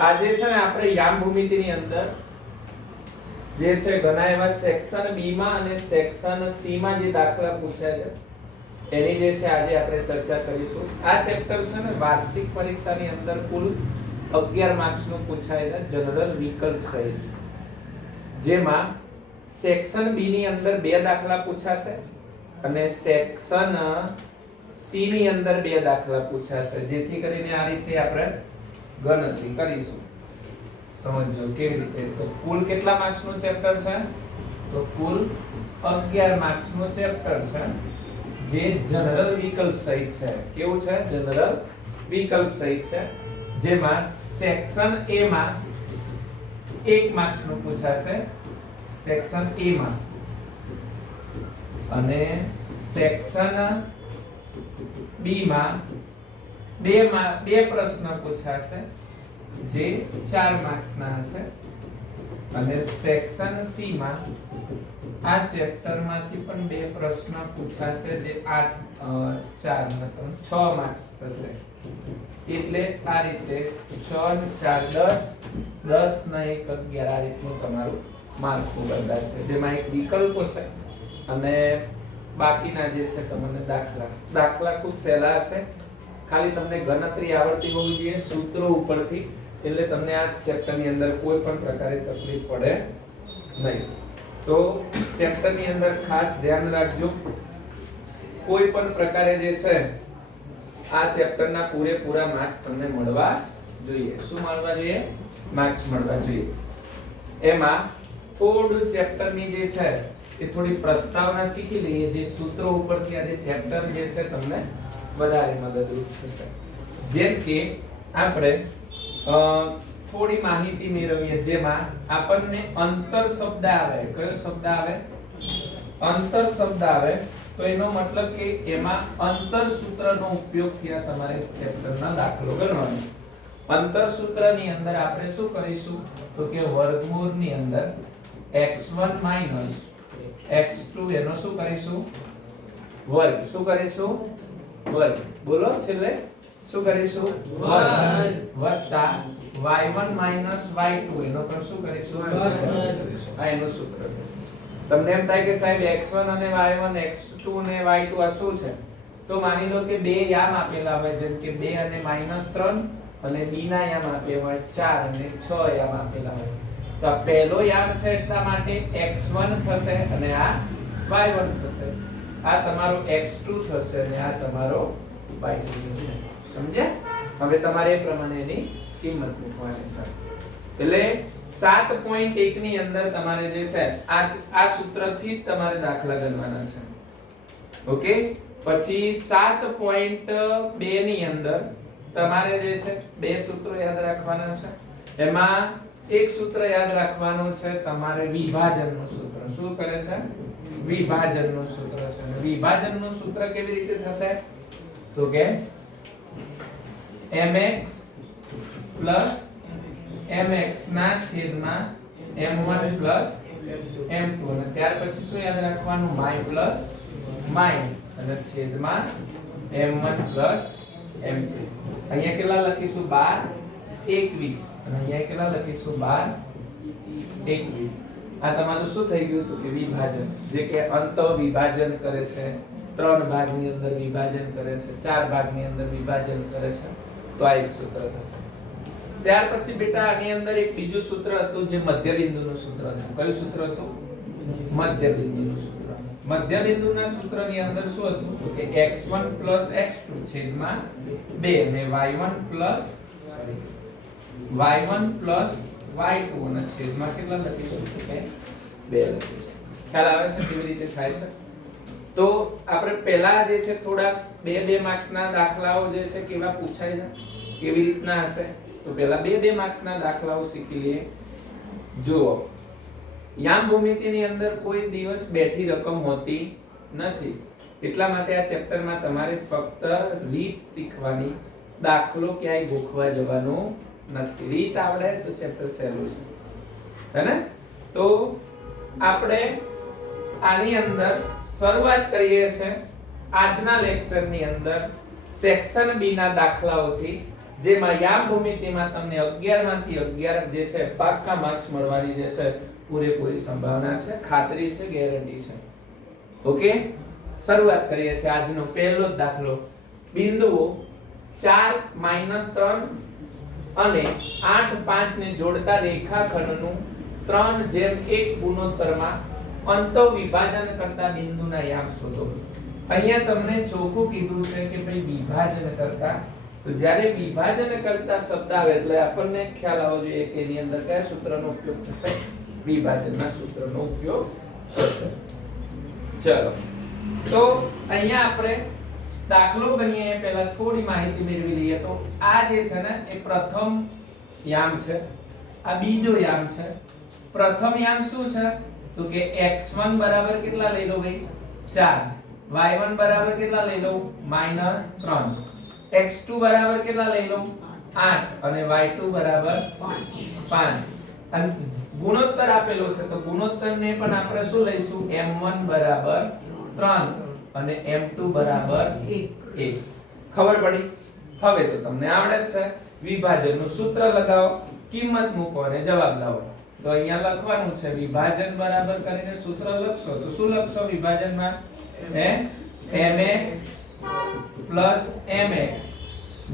આજે છે ને આપણે યામ ભૂમિતિની અંદર જે છે ઘણા એવા સેક્શન બી માં અને સેક્શન સી માં જે દાખલા પૂછાય છે એની જે છે આજે આપણે ચર્ચા કરીશું. આ ચેપ્ટર છે ને વાર્ષિક પરીક્ષાની અંદર કુલ 11 માર્ક્સ નું પૂછાય છે જનરલ વિકલ્પ સહિત, જેમાં સેક્શન બી ની અંદર 2 દાખલા પૂછાશે અને સેક્શન સી ની અંદર 2 દાખલા પૂછાશે, જેથી કરીને આ રીતે આપણે ગણતરી કરીશું. સમજો કેવી રીતે. તો કુલ કેટલા માર્ક્સ નું ચેપ્ટર છે? તો કુલ 11 માર્ક્સ નું ચેપ્ટર છે જે જનરલ વિકલ્પ સહિત છે. કેવું છે? જનરલ વિકલ્પ સહિત છે, જેમાં સેક્શન એ માં 1 માર્ક્સ નું પૂછાશે સેક્શન એ માં, અને સેક્શન બી માં 2 પ્રશ્ન પૂછાશે જે 4 માર્ક્સ ના હશે, અને સેક્શન સી માં આ ચેપ્ટર માંથી પણ 2 પ્રશ્ન પૂછાશે જે 6 માર્ક્સ થશે. એટલે આ રીતે 6 ને 4 10 10 ને 1 11 આ રીતનું તમારું માર્કું બદલાશે, જેમાં એક વિકલ્પ હશે અને બાકીના જે છે તમને દાખલા ખૂબ સહેલા હશે. ખાલી તમને ગણતરી આવડતી હોવી જોઈએ સૂત્રો ઉપરથી, એટલે તમને આ ચેપ્ટરની અંદર કોઈ પણ પ્રકારે તકલીફ પડે નહીં. તો ચેપ્ટરની અંદર ખાસ ધ્યાન રાખજો, કોઈ પણ પ્રકારે જે છે આ ચેપ્ટરના પૂરેપૂરા માર્ક્સ તમને મળવા જોઈએ. શું મળવા જોઈએ? માર્ક્સ મળવા જોઈએ. એમાં થોડું ચેપ્ટરની જે છે એ થોડી પ્રસ્તાવના શીખી લઈએ, જે સૂત્રો ઉપરથી આ જે ચેપ્ટર જે છે તમને વધારે મદદરૂપ થશે. જેમ કે આપણે થોડી માહિતી મેળવીએ, જેમાં આપણને અંતર શબ્દ આવે. કયો શબ્દ આવે? અંતર શબ્દ આવે. તો એનો મતલબ કે એમાં અંતર સૂત્રનો ઉપયોગ થયા તમારે ચેપ્ટરના દાખલો ગણવાનો. અંતર સૂત્રની અંદર આપણે શું કરીશું? તો કે વર્ગમૂળની અંદર x1 x2 એનો શું કરીશું? વર્ગ. શું કરીશું? વર્ગ. બોલો છેલ્લે શું કરીશું? વર્ગ વત્તા y1 y2 એનો પણ શું કરીશું? આ એનું સૂત્ર છે. તમને એમ થાય કે સાહેબ x1 અને y1 x2 અને y2 આ શું છે? તો માની લો કે 2 યામ આપેલા હોય, જેમ કે 2 અને -3, અને b ના યામ આપ્યા હોય 4 અને 6 યામ આપેલા હોય. તો આ પહેલો યામ છે એટલા માટે x1 થશે અને આ y1 થશે. આ તમારો x2 થશે અને આ તમારો y2 થશે. સમજ્યા? હવે તમારે એ પ્રમાણે એની કિંમત મૂકવાની છે. એટલે 7.1 ની અંદર તમારે જે છે આ સૂત્રથી જ તમારે દાખલા ગણવાના છે. ઓકે. પછી 7.2 ની અંદર તમારે જે છે 2 સૂત્રો યાદ રાખવાના છે. એમાં એક સૂત્ર યાદ રાખવાનું છે તમારે વિભાજનનું સૂત્ર. શું કરે છે? વિભાજનનું સૂત્ર છે. અને વિભાજનનું સૂત્ર કેવી રીતે થશે? તો કે mx mx ના છેદમાં m1 m2, અને ત્યાર પછી શું યાદ રાખવાનું? y અને છેદમાં m1 m2. અહીંયા કેટલા લખીશું? 12 21, અને અહીંયા કેટલા લખીશું? 12 21. આ તમારું શું થઈ ગયું? તો કે વિભાજન. જે કે અંત વિભાજન કરે છે, 3 ભાગની અંદર વિભાજન કરે છે, 4 ભાગની અંદર વિભાજન કરે છે. તો આ એક સૂત્ર થશે. ત્યાર પછી બેટા આની અંદર એક બીજું સૂત્ર હતું જે મધ્યબિંદુનું સૂત્ર હતું. કયું સૂત્ર હતું? મધ્યબિંદુનું સૂત્ર. મધ્યબિંદુના સૂત્રની અંદર શું હતું? તો કે x1 x2 છેદમાં 2 અને y1 y2 અને છેદમાં કેટલા લખીશું? તો કે 2 લખીશું. ખ્યાલ આવે છે કેવી રીતે થાય છે? તો આપણે પહેલા જે છે થોડા 2 માર્ક્સના દાખલાઓ જે છે કેવા પૂછાય છે, કેવી રીતના હશે, તો પહેલા 2 માર્ક્સના દાખલાઓ શીખી લઈએ. જુઓ, યામ ભૂમિતિની અંદર કોઈ દિવસ બેઠી રકમ હોતી નથી, એટલા માટે આ ચેપ્ટરમાં તમારે ફક્ત રીત શીખવાની, દાખલો ક્યાંય ગોખવા જવાનું નથી. રીત આવડે તો ચેપ્ટર સહેલું છે, હે ને? તો આપણે આની અંદર શરૂઆત કરીએ છે આજના લેક્ચરની અંદર સેક્શન બી ના દાખલાઓથી, જેમાં યામ ભૂમિતિમાં તમને 11 માંથી 11 જે છે પાક્કા માર્ક્સ મળવાની જે છે પૂરેપૂરી સંભાવના છે, ખાતરી છે, ગેરંટી છે. ઓકે, શરૂઆત કરીએ છીએ આજનો પહેલો જ દાખલો. બિંદુઓ 4 -3 અને 8 5 ને જોડતા રેખાખંડનું 3:1 ગુણોત્તરમાં અંતઃ વિભાજન કરતા બિંદુના યામ શોધો. અહીંયા તમને ચોખ્ખું કીધું છે કે ભાઈ વિભાજન કરતા, તો જ્યારે વિભાજન કરતા શબ્દ આવે એટલે આપણને ખ્યાલ આવવો જોઈએ કે એની અંદર કયા સૂત્રનો ઉપયોગ થશે, વિભાજનના સૂત્રનો ઉપયોગ થશે. ચલો, તો અહીંયા આપણે દાખલો ગણીએ પહેલા થોડી માહિતી મેળવી લઈએ. તો આ જે છે ને એ પ્રથમ યામ છે, આ બીજો યામ છે. પ્રથમ યામ શું છે તો કે x1 બરાબર કેટલા લઈ લો ભાઈ 4, y1 બરાબર કેટલા લઈ લો -3, x2 બરાબર કેટલા લઈ લો 8 અને y2 બરાબર 5. અને ગુણોત્તર આપેલો છે તો ગુણોત્તરને પણ આપણે શું લઈશું, m1 બરાબર 3 અને m2 બરાબર 1. ખબર પડી? હવે તો તમને આવડે જ છે. વિભાજનનું સૂત્ર લગાવો, કિંમત મૂકો અને જવાબ લાવો. તો અહીંયા લખવાનું છે વિભાજન બરાબર કરીને સૂત્ર લખશો તો શું લખશો વિભાજનમાં, mx mx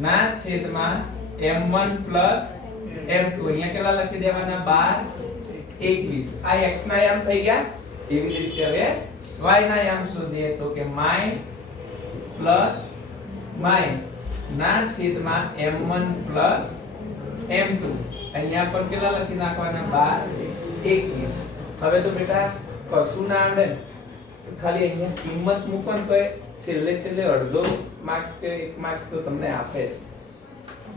ના છેદમાં m1 m2. અહીંયા કેટલા લખી દેવાના 12 21. આ x ના યામ થઈ ગયા. એવી જ રીતે હવે y ના યામ શોધીએ તો કે my ના છેદમાં m1 m2. અહીંયા પર કેટલા લખી નાખવાના 12 21. હવે તો બેટા કશું ના આવડે, ખાલી અહીંયા કિંમત મૂકો ને તો છેલ્લે અડધો માર્ક્સ કે 1 માર્ક્સ તો તમને આપે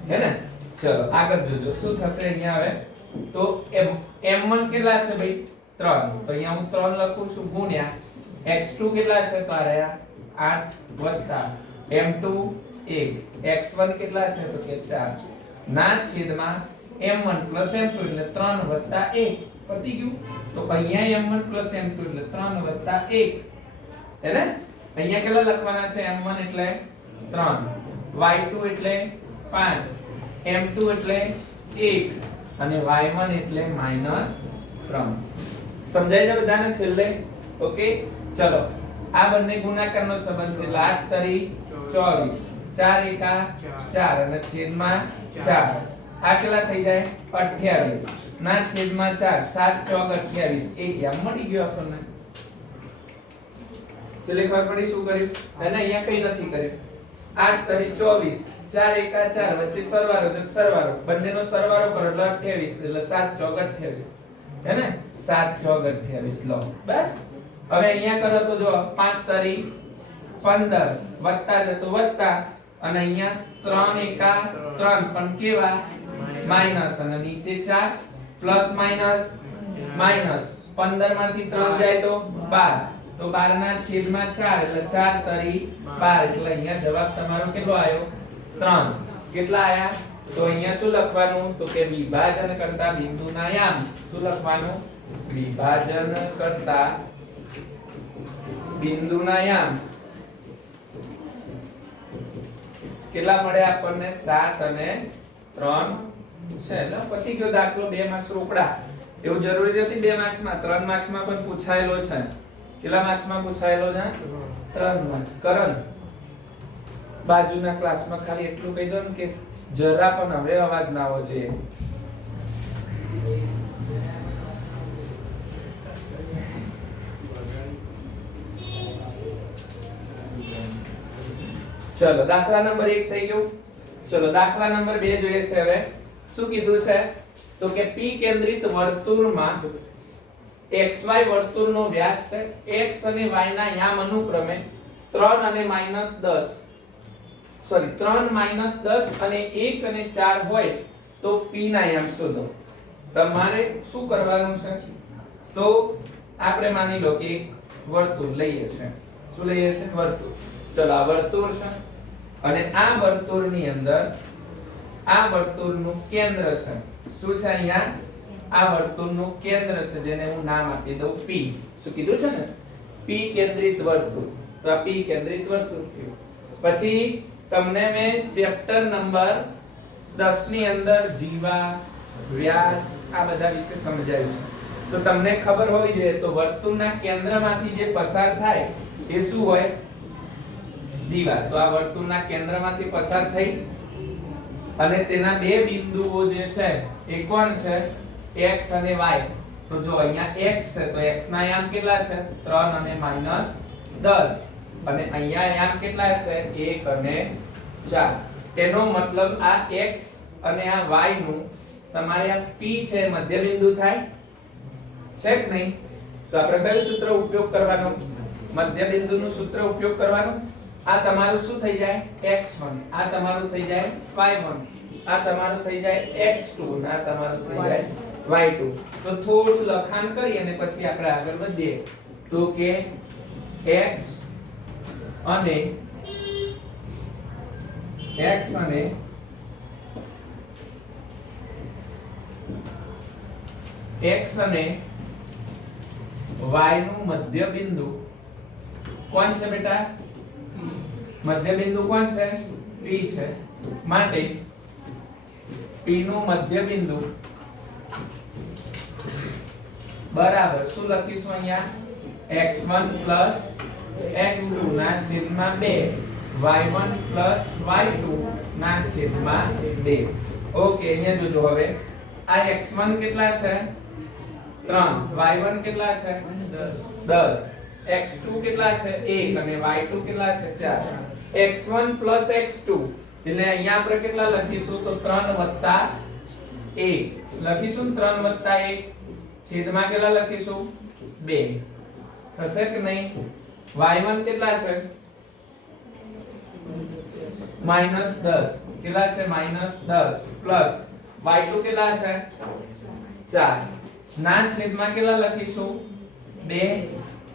હે ને. ચલો આગળ જોજો શું થશે. અહીંયા હવે તો m1 કેટલા છે ભાઈ 3, તો અહીંયા હું 3 લખું છું ગુણ્યા x2 કેટલા છે તો આ 8 વત્તા m2 1, x1 કેટલા છે તો કે 4 ના છેદમાં m1 m2 એટલે 3 વત્તા 1. પતી ગયું. તો અહીંયા m1 m2 એટલે 3 વત્તા 1 હે ને. અહીંયા કેટલા લખવાના છે, m1 એટલે 3, y2 એટલે 5, m2 એટલે 1 અને y1 એટલે -3. સમજાઈ જાય બધાને છેલ્લે? ઓકે, ચલો આ બંને ગુણાકારનો સંબંધ છે. 8 તરી 24, 4 એકા 4 અને છેદમાં 4. આ કેટલા થઈ જાય 28 ના છેદમાં 4, 7 ચોક 28. એક યામ મળી ગયો આપણને. છેલ્લે ખબર પડી શું કર્યું? અને અહીંયા કઈ નથી કર્યું. 8 તરી 24, 4 એકા 4 વચ્ચે સરવાળો બંનેનો સરવાળો કરો એટલે 28 એટલે 7 ચોક 28 હે ને. 7 ચોક 28 લો બસ. હવે અહીંયા કરો તો જો 5 તરી 15 વત્તા જતો વત્તા અને અહીંયા 3 એકા 3 પણ કેવા માઈનસ અને નીચે 4 પ્લસ માઈનસ 15 માંથી 3 જાય તો 12, તો 12 ના છેદમાં 4 એટલે 4 તરી 12 એટલે અહીંયા જવાબ તમારો કેટલો આવ્યો 3. કેટલા આયા તો અહીંયા શું લખવાનું તો કે વિભાજન કરતા બિંદુના યામ. શું લખવાનું? વિભાજન કરતા બિંદુના યામ કેટલા મળે આપણને 7 અને 3 છે. એટલે પતી ગયો દાખલો. 2 માર્ક્સ રોકડા. એવું જરૂરી નથી 2 માર્ક્સમાં, 3 માર્ક્સમાં પણ પૂછાયેલો છે. કેટલા માર્ક્સમાં પૂછાયેલો છે? 3 માર્ક્સ. કરણ બાજુના ક્લાસમાં ખાલી એટલું કહી દો ને કે જરા પણ હવે અવાજ ના આવવો જોઈએ. ચલો દાખલા નંબર 1 થઈ ગયું. ચલો દાખલા નંબર 2 જોઈએ છે. હવે શું કીધું છે તો કે P કેન્દ્રિત વર્તુળમાં XY વર્તુળનો વ્યાસ છે. x અને y ના યામ અનુક્રમે 3 અને -10 સોરી 3 -10 અને 1 અને 4 હોય તો P ના યામ શોધો. તમારે શું કરવાનું છે તો આપણે માની લો કે એક વર્તુળ લઈએ છે. શું લઈએ છે? વર્તુળ. ચલો આ વર્તુળ છે અને આ વર્તુળની અંદર આ વર્તુળનું કેન્દ્ર છે. શું છે અહીંયા? આ વર્તુળનું કેન્દ્ર છે જેને હું નામ આપી દઉં P. શું કીધું છે ને? P કેન્દ્રિત વર્તુળ. તો આ P કેન્દ્રિત વર્તુળ થયું. પછી તમને મેં ચેપ્ટર નંબર 10 ની અંદર જીવા, વ્યાસ આ બધા વિશે સમજાયું છે. તો તમને ખબર હોવી જોઈએ તો વર્તુળના કેન્દ્રમાંથી જે પસાર થાય એ શું હોય? જીવા. તો આ વર્તુળના કેન્દ્રમાંથી પસાર થઈ અને તેના બે બિંદુઓ જે છે એ કોણ છે? x અને y. તો જો અહીંયા x છે તો x ના યામ કેટલા છે? 3 અને -10 અને અહીંયા યામ કેટલા છે? 1 અને 4. તેનો મતલબ આ x અને આ y નું તમારે આ p છે મધ્ય બિંદુ થાય છે કે નહીં? તો આપણે કયું સૂત્ર ઉપયોગ કરવાનો? મધ્ય બિંદુનું સૂત્ર ઉપયોગ કરવાનું. આ તમારું શું થઈ જાય? x1. આ તમારું થઈ જાય y1. આ તમારું થઈ જાય x2 અને આ તમારું થઈ જાય y2. તો થોડું લખાણ કરી અને પછી આપણે આગળ વધીએ. તો કે x અને y નું મધ્ય બિંદુ કોણ છે બેટા? મધ્ય બિંદુ કોણ છે? p છે. માટે p નું મધ્ય બિંદુ બરાબર શું લખીશું અહીંયા? x1 x2 ના છેદમાં 2 y1 y2 ના છેદમાં 2. ઓકે, અહીંયા જોજો. હવે આ x1 કેટલા છે? 3. y1 કેટલા છે? 10. x2 કેટલા છે? 1 અને y2 કેટલા છે? 4. x1 x2 એટલે અહીંયા આપણે કેટલા લખીશું? તો 3 + 1 લખીશું. 3 + 1 છેદમાં કેટલા લખીશું? 2. થશે કે નહીં? y1 કેટલા છે? -10. કેટલા છે? -10 પ્લસ y2 કેટલા છે? 4 ના છેદમાં કેટલા લખીશું? 2.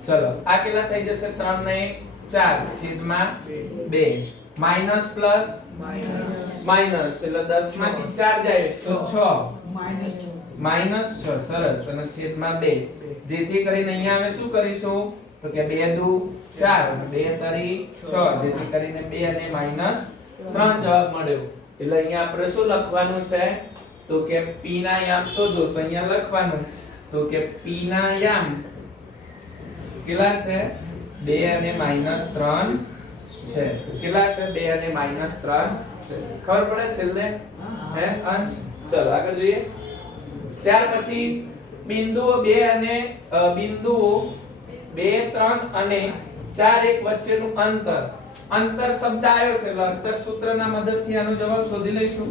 ચલો આ કેટલા થઈ જશે? 3 ને 1 4 છેદમાં 2 માઈનસ પ્લસ માઈનસ એટલે 10 માંથી 4 જાય તો 6 -6 સરસ અને છેદમાં 2 જેથી કરીને અહીંયા અમે શું કરીશું તો કે 2 દુ 4 અને 2 તરી 6 જેથી કરીને 2 અને -3 જવાબ મળ્યો. એટલે અહીંયા આપણે શું લખવાનું છે તો કે p ના યામ શોધો તો અહીંયા લખવાનું તો કે p ના યામ કેટલા છે 2 અને -3 છે. કેટલા છે 2 અને -3 છે. ખબર પડે છેલ્લે હે અંશ. ચલો આગળ જોઈએ. ત્યાર પછી બિંદુઓ 2 અને બિંદુઓ 2 3 અને 4 1 વચ્ચેનું અંતર શબ્દ આવ્યો છે એટલે અંતર સૂત્રના મદદથી આનો જવાબ શોધી લઈશું.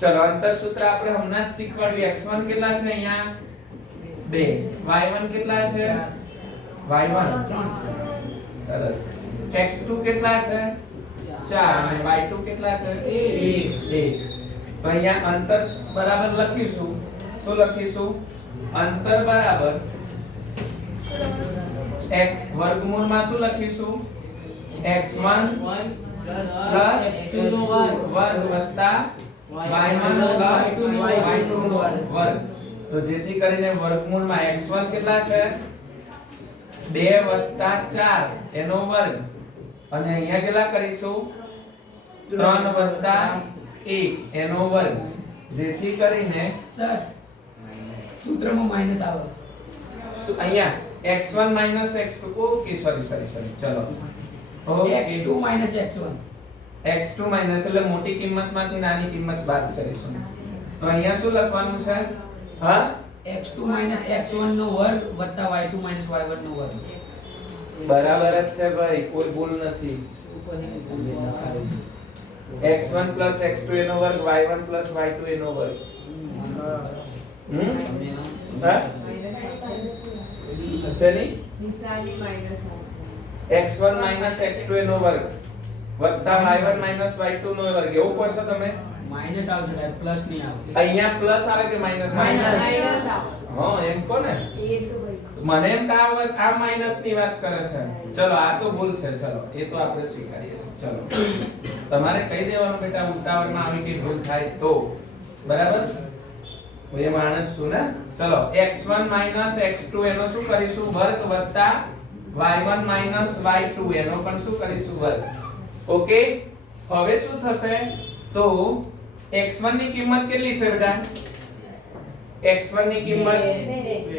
ચલો અંતર સૂત્ર આપણે હમણાં જ શીખવાડ્યું. x1 કેટલા છે અહીંયા 2 y1 કેટલા છે y1 સરસ x2 કેટલા છે 4 અને y2 કેટલા છે 1. તો અહીંયા અંતર બરાબર લખીશું. શું લખીશું? અંતર બરાબર x વર્ગમૂળમાં શું લખીશું x1 x2 નો વર્ગ વત્તા y1 y2 નો વર્ગ. તો જેથી કરીને વર્ગમૂળમાં x1 કેટલા છે 2 વત્તા 4 એનો વર્ગ અને અહીંયા કેટલા કરીશું 3 વત્તા 1 એનો વર્ગ જેથી કરીને સર સૂત્રમાં માઈનસ આવે અહીંયા x1 x2 ઓકે સોરી ચલો x2 x1 x2 એટલે મોટી કિંમતમાંથી નાની કિંમત બાદ કરીશું. તો અહીંયા શું લખવાનું છે હા x2 x1 નો વર્ગ વત્તા y2 y1 નો વર્ગ. બરાબર જ છે ભાઈ કોઈ ભૂલ નથી. x1 x2 એનો વર્ગ y1 y2 એનો વર્ગ. હા શેની નિશાની માઈનસ x1 x2 એનો વર્ગ વત્તા y1 y2 નો વર્ગ એવું કહો છો તમે. માઈનસ આવશે સાહેબ પ્લસ નહીં આવે. અહીંયા પ્લસ આવે કે માઈનસ આવે? માઈનસ હા એમ કહો ને. એ તો ભાઈ મને એમ કે આ માઈનસ ની વાત કરે છે. ચલો આ તો ભૂલ છે. ચલો એ તો આપણે સ્વીકારીએ છીએ. ચલો તમારે કહી દેવાનું બેટા ઉતાવળમાં આવી કે ભૂલ થાય તો બરાબર. હું એ માણસ છું ને. ચલો x1 x2 એનો શું કરીશું વર્ગ વત્તા y1 y2 એનો પણ શું કરીશું વર્ગ. ઓકે હવે શું થશે તો x1 ની કિંમત કેટલી છે બેટા? x1 ની કિંમત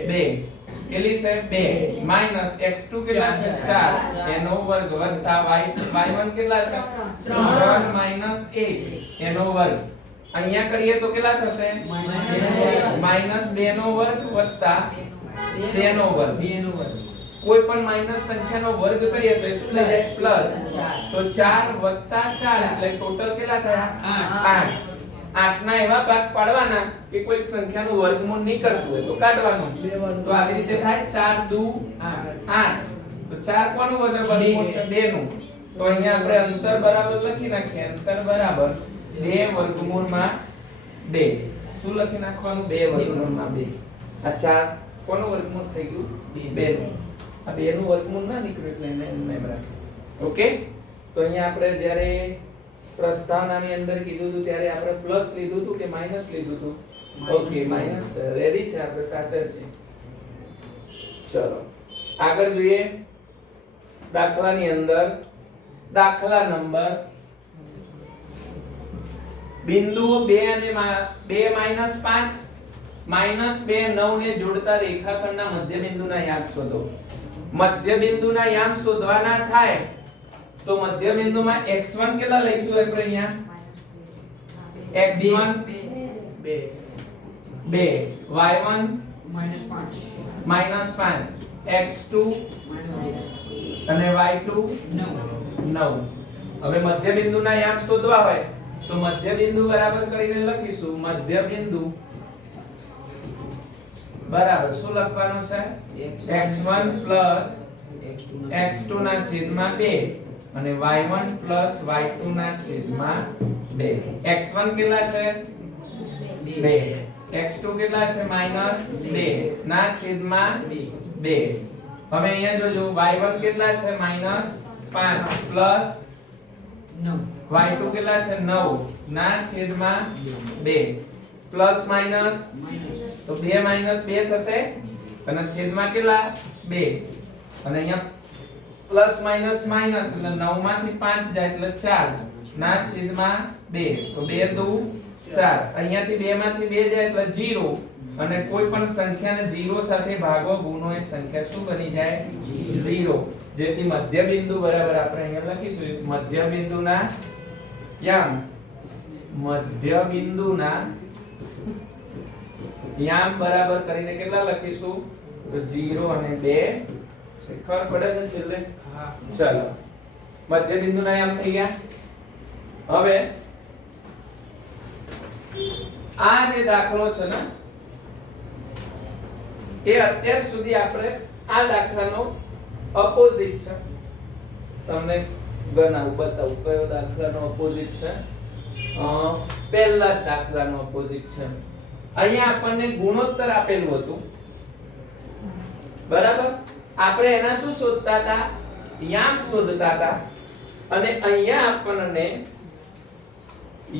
2 કેટલી છે? 2 માઈનસ x2 કેટલા છે? 4 એનો વર્ગ વત્તા y1 કેટલા છે? 3 માઈનસ 1 એનો વર્ગ. અહીંયા કરીએ તો કેટલા થશે? માઈનસ 2 નો વર્ગ વત્તા 2 નો વર્ગ. 2 નો વર્ગ. કોઈ પણ માઈનસ સંખ્યાનો વર્ગ કરીએ તો એ શું થઈ જાય? પ્લસ. તો 4 વત્તા 4 એટલે ટોટલ કેટલા થયા? 8. 8 ના એવા ભાગ પાડવાના કે કોઈ સંખ્યાનું વર્ગમૂળ નીકળતું હોય તો કાઢવાનું. તો આવી રીતે થાય 4 દુ 8. તો 4 કોનું વર્ગમૂળ છે? 2 નું. તો અહીંયા આપણે અંતર બરાબર લખી નાખીએ. અંતર બરાબર 2 વર્ગમૂળમાં 2. શું લખી નાખવાનું? 2 વર્ગમૂળમાં 2. આ 4 કોનું વર્ગમૂળ થઈ ગયું? 2 નું. આ 2 નું વર્ગમૂળ ના નીકળ્યું એટલે એને એમ રાખીએ. ઓકે? તો અહીંયા આપણે જ્યારે પ્રસ્તાવનાની અંદર કીધું હતું ત્યારે આપણે પ્લસ લીધું હતું કે માઈનસ લીધું હતું? ઓકે, માઈનસ રેડી છે, આપણે સાચા છે. ચલો આગળ જોઈએ. દાખલાની અંદર દાખલા નંબર બિંદુઓ 2 અને 2 માઈનસ 5 માઈનસ 2 9 ને જોડતા રેખાખંડના મધ્ય બિંદુના યામ શોધો. મધ્ય બિંદુના યામ શોધવાના થાય તો મધ્ય બિંદુમાં x1 કેટલા લઈશું આપણે અહીંયા? x1 2 y1 -5 x2 અને y2 9. હવે મધ્ય બિંદુના યામ શોધવા હોય તો મધ્ય બિંદુ બરાબર કરીને લખીશું. મધ્ય બિંદુ બરાબર શું લખવાનું છે? x1 x2 ના છેદમાં 2 અને y1 y2 ના છેદમાં 2. x1 કેટલા છે? 2. x2 કેટલા છે? -2 ના છેદમાં 2. હવે અહીંયા જોજો y1 કેટલા છે? -5 પ્લસ 9 y2 કેટલા છે? 9 ના છેદમાં 2 પ્લસ માઈનસ તો 2 માઈનસ 2 થશે અને છેદમાં કેટલા? 2 અને અહીંયા પ્લસ માઈનસ માઈનસ એટલે 9 માંથી 5 જાય એટલે 4 ના છેદમાં 2 તો 2 દુ 4. અહીંયાથી 2 માંથી 2 જાય એટલે 0 અને કોઈ પણ સંખ્યાને 0 સાથે ભાગો ગુણો એ સંખ્યા શું બની જાય? 0. જેથી મધ્ય બિંદુ બરાબર આપણે અહીંયા લખીશું. મધ્ય બિંદુના યામ યામ બરાબર કરીને કેટલા લખીશું? તો 0 અને 2 છે. ખબર પડે છે છેલ્લે? હા. ચાલો મધ્ય બિંદુના યામ થઈ ગયા. હવે આ જે દાખલો છે ને એ અત્યાર સુધી આપણે આ દાખલાનો ઓપોઝિટ છે. તમને ગણાવું બતાવું કયો દાખલાનો ઓપોઝિટ છે. પહેલા દાખલાનો ઓપોઝિટ છે. અહીંયા આપણને ગુણોત્તર આપેલું હતું બરાબર. આપણે એના શું શોધતા હતા? યામ શોધતા હતા. અને અહીંયા આપણને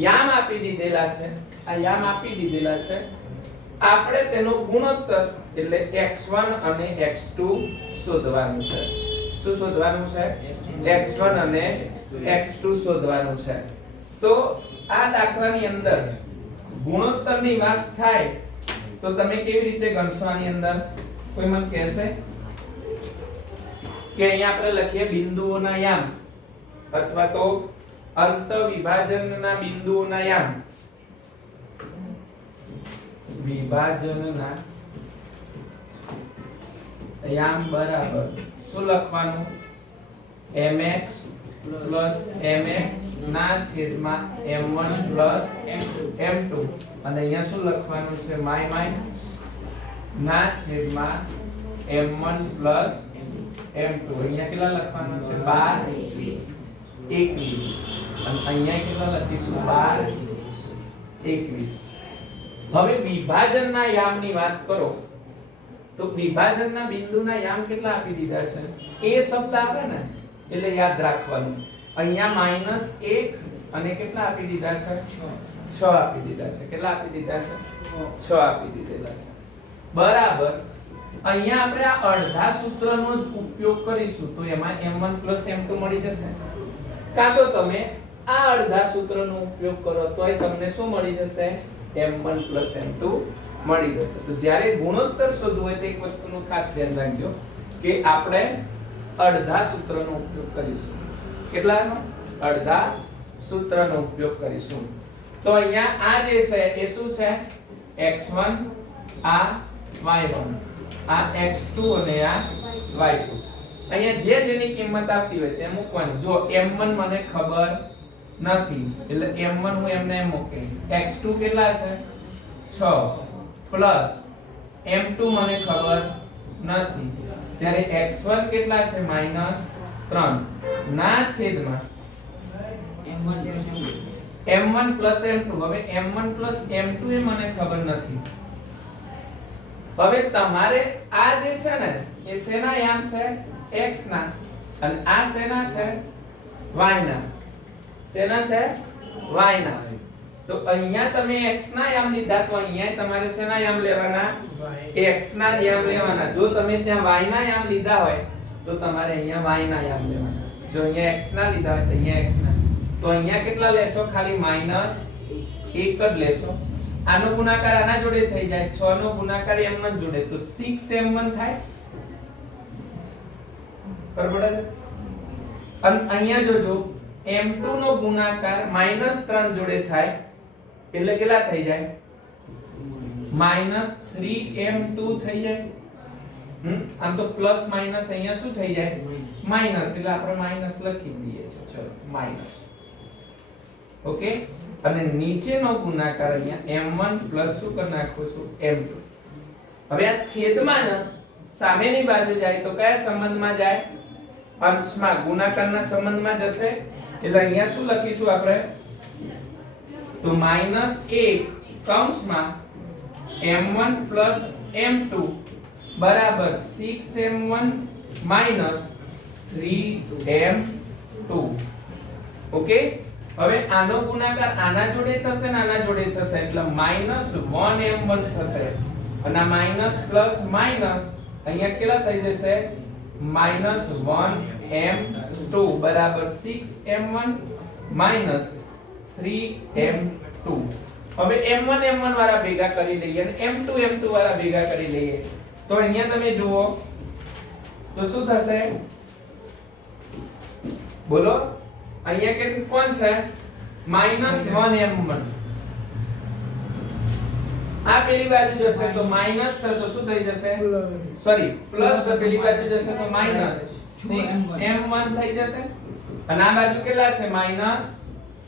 યામ આપી દીધેલા છે. આ યામ આપી દીધેલા છે. આપણે તેનો ગુણોત્તર એટલે x1 અને x2 શોધવાનું છે. શું શોધવાનું છે? x1 અને x2 શોધવાનું છે. તો આ દાખલાની અંદર ગુણોત્તરની વાત થાય તો તમે કેવી રીતે ગણશો? આની અંદર કોઈ મને કહેશે કે અહીંયા આપણે લખીએ બિંદુઓના યામ અથવા તો અંત વિભાજનના બિંદુઓના યામ. વિભાજનના યામ બરાબર શું લખવાનું? mx mx ના છેદમાં m1 m2 અને અહીંયા શું લખવાનું છે? my ના છેદમાં m1 m2. અહીંયા કેટલા લખવાનું છે? 12 21 અને અહીંયા કેટલા લખીશું? 12 21. હવે વિભાજનના યામની વાત કરો તો વિભાજનના બિંદુના યામ કેટલા આપી દીધા છે? એ શબ્દ આવે ને એટલે યાદ રાખવાનું. અહીંયા -1 અને કેટલા આપી દીધા છે? 6 આપી દીધા છે. કેટલા આપી દીધા છે? 6 આપી દીધેલા છે. બરાબર. અહીંયા આપણે આ અડધા સૂત્રનો જ ઉપયોગ કરીશું તો એમાં m1 m2 મળી જશે. કાં તો તમે આ અડધા સૂત્રનો ઉપયોગ કરો તોય તમને શું મળી જશે m1 m2 મળી જશે. તો જ્યારે ગુણોત્તર શોધવું હોય તો એક વસ્તુનું ખાસ ધ્યાન રાખજો કે આપણે અડધા સૂત્રનો ઉપયોગ કરીશું. કેટલાનો? અડધા સૂત્રનો ઉપયોગ કરીશું. તો અહીંયા આ જે છે એ શું છે? x1 આ y1 આ x2 અને આ y2. અહીંયા જે જેની કિંમત આપતી હોય તે મૂકવાની. જો m1 મને ખબર નથી એટલે m1 હું એમને એમ મૂકીશ. x2 કેટલા છે? 6 પ્લસ m2 મને ખબર નથી. જ્યારે x1 કેટલા છે? -3 ના છેદમાં m1 પ્લસ m2. હવે m1 પ્લસ m2 એ મને ખબર નથી. હવે તમારે આ જે છે ને એ શેના યામ છે? x ના. અને આ શેના છે? y ના. શેના છે? y ના. તો અહીંયા તમે x ના યામ લીધા તો અહીંયા તમારે શેના યામ લેવાના? x ના યામ લેવાના. જો તમે ત્યાં y ના યામ લીધા હોય તો તમારે અહીંયા y ના યામ લેવાના. જો અહીંયા x ના લીધા હોય તો અહીંયા x ના. તો અહીંયા કેટલા લેશો? ખાલી -1 જ લેશો. આનો ગુણાકાર આના જોડે થઈ જાય. 6 નો ગુણાકાર m1 જોડે તો 6m1 થાય. બરાબર છે? અને અહીંયા જોજો m2 નો ગુણાકાર -3 જોડે થાય એટલે કેટલા થઈ જાય? -3m2 થઈ જાય. આમ તો પ્લસ માઈનસ અહીંયા શું થઈ જાય? માઈનસ. એટલે આપણે માઈનસ લખી દઈએ છે. ચલો માઈનસ. ઓકે. અને નીચેનો ગુણાકાર અહીંયા m1 પ્લસ શું કરી નાખો છો? m2. હવે આ છેદમાં ને સામેની બાજુ જાય તો કયા સંબંધમાં જાય? અંશમાં. ગુણાકારના સંબંધમાં જશે. એટલે અહીંયા શું લખીશું આપણે? તો -1 કૌંસમાં m1 પ્લસ m2 બરાબર 6m1 માઈનસ 3m2. ઓકે. હવે આનો ગુણાકાર આના જોડે થશે ને આના જોડે થશે એટલે -1m1 થશે. અને આ માઈનસ પ્લસ માઈનસ અહીંયા કેટલા થઈ જશે? -1m2 બરાબર 6m1 માઈનસ 3m2. હવે m1 m1 વાળા ભેગા કરી લઈએ અને m2 m2 વાળા ભેગા કરી લઈએ. તો અહીંયા તમે જુઓ તો શું થશે? બોલો. અહીંયા કે કોણ છે? -1m1. આ પેલી બાજુ જશે તો માઈનસ છે તો શું થઈ જશે? સોરી પ્લસ પેલી બાજુ જશે તો -6m1 થઈ જશે. અને આ બાજુ કેટલા છે?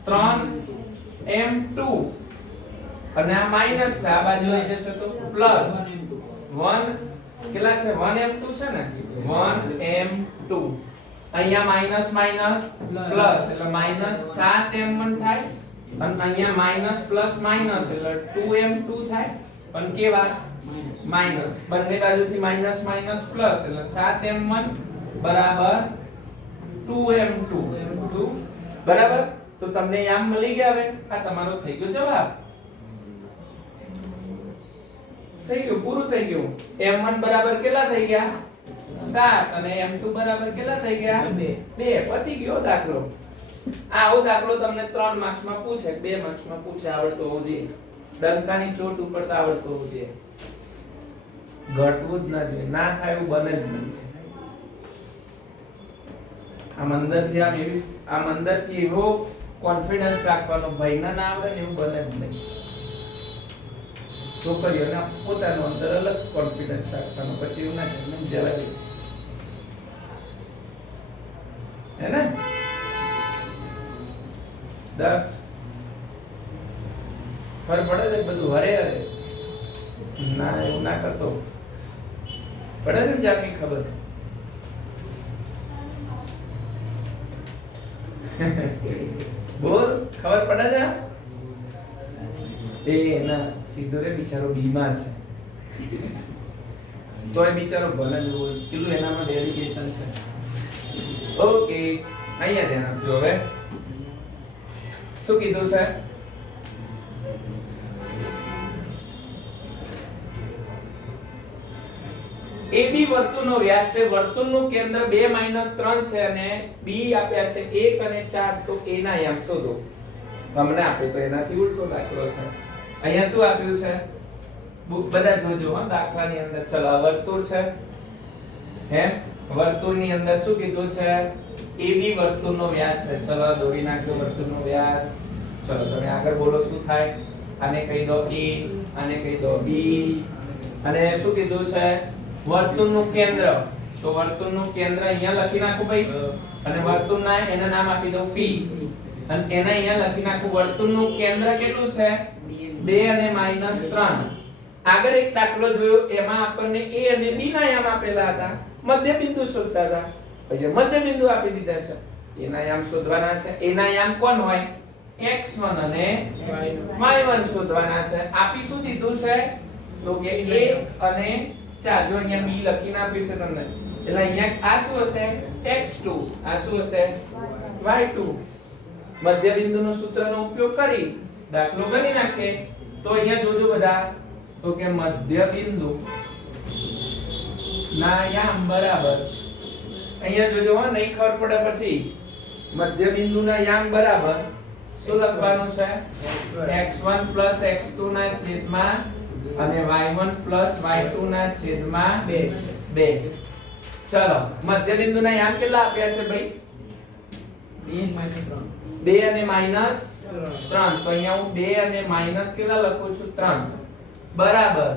-3m2. અને આ માઈનસ છે. આ બાજુ આવી જશે તો પ્લસ 1 કેટલા છે? 1m2 છે ને? 1m2. અહીંયા માઈનસ માઈનસ પ્લસ એટલે -7m1 થાય. અને અહીંયા માઈનસ પ્લસ માઈનસ એટલે 2m2 થાય. પણ કેવા? માઈનસ. બંને બાજુથી માઈનસ માઈનસ પ્લસ એટલે 7m1 બરાબર 2m2. બરાબર. તો તમને યામ મળી ગયા. હવે આ તમારો થઈ ગયો જવાબ. થઈ ગયું. પૂરું થઈ ગયું. m1 બરાબર કેટલા થઈ ગયા? 7 અને m2 બરાબર કેટલા થઈ ગયા? 2. પતી ગયો દાખલો. આવો દાખલો તમને 3 માર્ક્સમાં પૂછે, 2 માર્ક્સમાં પૂછે. આવડતો હોવો જોઈએ. ડંકાની ચોટ ઉપર તો આવડતો હોવો જોઈએ. ઘટવું જ ના જોઈએ. ના થાય એવું બને જ નહીં. આમ અંદરથી એવો કોન્ફિડન્સ રાખવાનો, ભાઈના ના આવડે ને એવું બને જ નહીં. છોકરીઓને પોતાનો અંદર અલગ કોન્ફિડન્સ રાખવાનો. પછી એવું ના થાય જવા દે. હે ને દક્ષ? ફર પડે છે બધું હરે હરે. ના એવું ના કરતો. પડે છે ને જાતની ખબર. બોલ. ખબર પડે છે? એ ના સીધો રે બિચારો બીમાર છે. તોય બિચારો ભલે જ હોય. કેટલું એનામાં ડેડિકેશન છે. ઓકે. અહીંયા ધ્યાન આપજો. હવે શું કીધું છે? AB વર્તુળનો વ્યાસ છે, વર્તુળનું કેન્દ્ર 2 - 3 છે અને B આપ્યા છે 1 અને 4, તો A ના યામ શોધો. હમણાં આપે તો એનાથી ઉલટો દાખલો છે. અહીંયા શું આપ્યું છે? બધા જોજો હા દાખલાની અંદર. ચલો આ વર્તુળ છે, હે વર્તુળની અંદર શું કીધું છે? AB વર્તુળનો વ્યાસ છે. ચલો દોરી નાખ્યો વર્તુળનો વ્યાસ. ચલો તમે આગળ બોલો શું થાય? આને કહી દો A, આને કહી દો B, અને શું કીધું છે? વર્તુળનું કેન્દ્ર. તો વર્તુળનું કેન્દ્ર અહીંયા લખી નાખું ભાઈ, અને વર્તુળના એના નામ આપી દઉં P, અને એને અહીંયા લખી નાખું. વર્તુળનું કેન્દ્ર કેટલું છે? 2 અને -3. આગળ એક દાખલો જોયો, એમાં આપણને A અને B ના યામ આપેલા હતા, મધ્ય બિંદુ શોધતા હતા. અહીંયા મધ્ય બિંદુ આપી દીધા છે, એના યામ શોધવાના છે. એના યામ કોણ હોય? x1 અને y1 શોધવાના છે. આપી શું દીધું છે? તો કે 1 અને 4. જો અહીંયા B લખીને આપ્યું છે તમને, એટલે અહીંયા આ શું હશે? x2, આ શું હશે? y2. મધ્ય બિંદુનું સૂત્રનો ઉપયોગ કરી દાખલો ગણી નાખે. તો અહીંયા જોજો બધા, તો કે મધ્ય બિંદુ ના યામ બરાબર, અહીંયા જોજો હો, નહીં ખબર પડે પછી. મધ્ય બિંદુના યામ બરાબર શું લખવાનું છે? x1 + x2 ના છેદમાં અને y1 + y2 ના છેદમાં 2. ચલો મધ્ય બિંદુના યામ કેટલા આપ્યા છે ભાઈ? 2 અને -3. તો અહીંયા હું 2 અને માઈનસ કેટલા લખું છું? 3 બરાબર.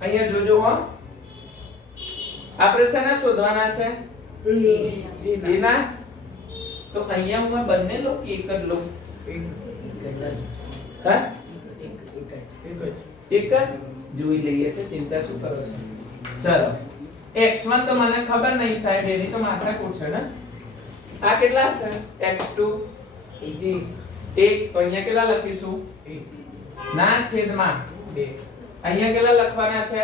અહીંયા જોજો હો, આપણે શેના શોધવાના છે? એના. તો અહીંયા હું બંને લો કે એક જ લો? હા એક જ જોઈ લઈએ છે, ચિંતા શું કરો છો? ચલો x1 તો મને ખબર નહીં સાહેબ, એની તો માત્રાકૂટ છે ને. આ કેટલા છે? x2 1. તો અહીંયા કેટલા લખીશું? ના છેદમાં 2. અહીંયા કેટલા લખવાના છે?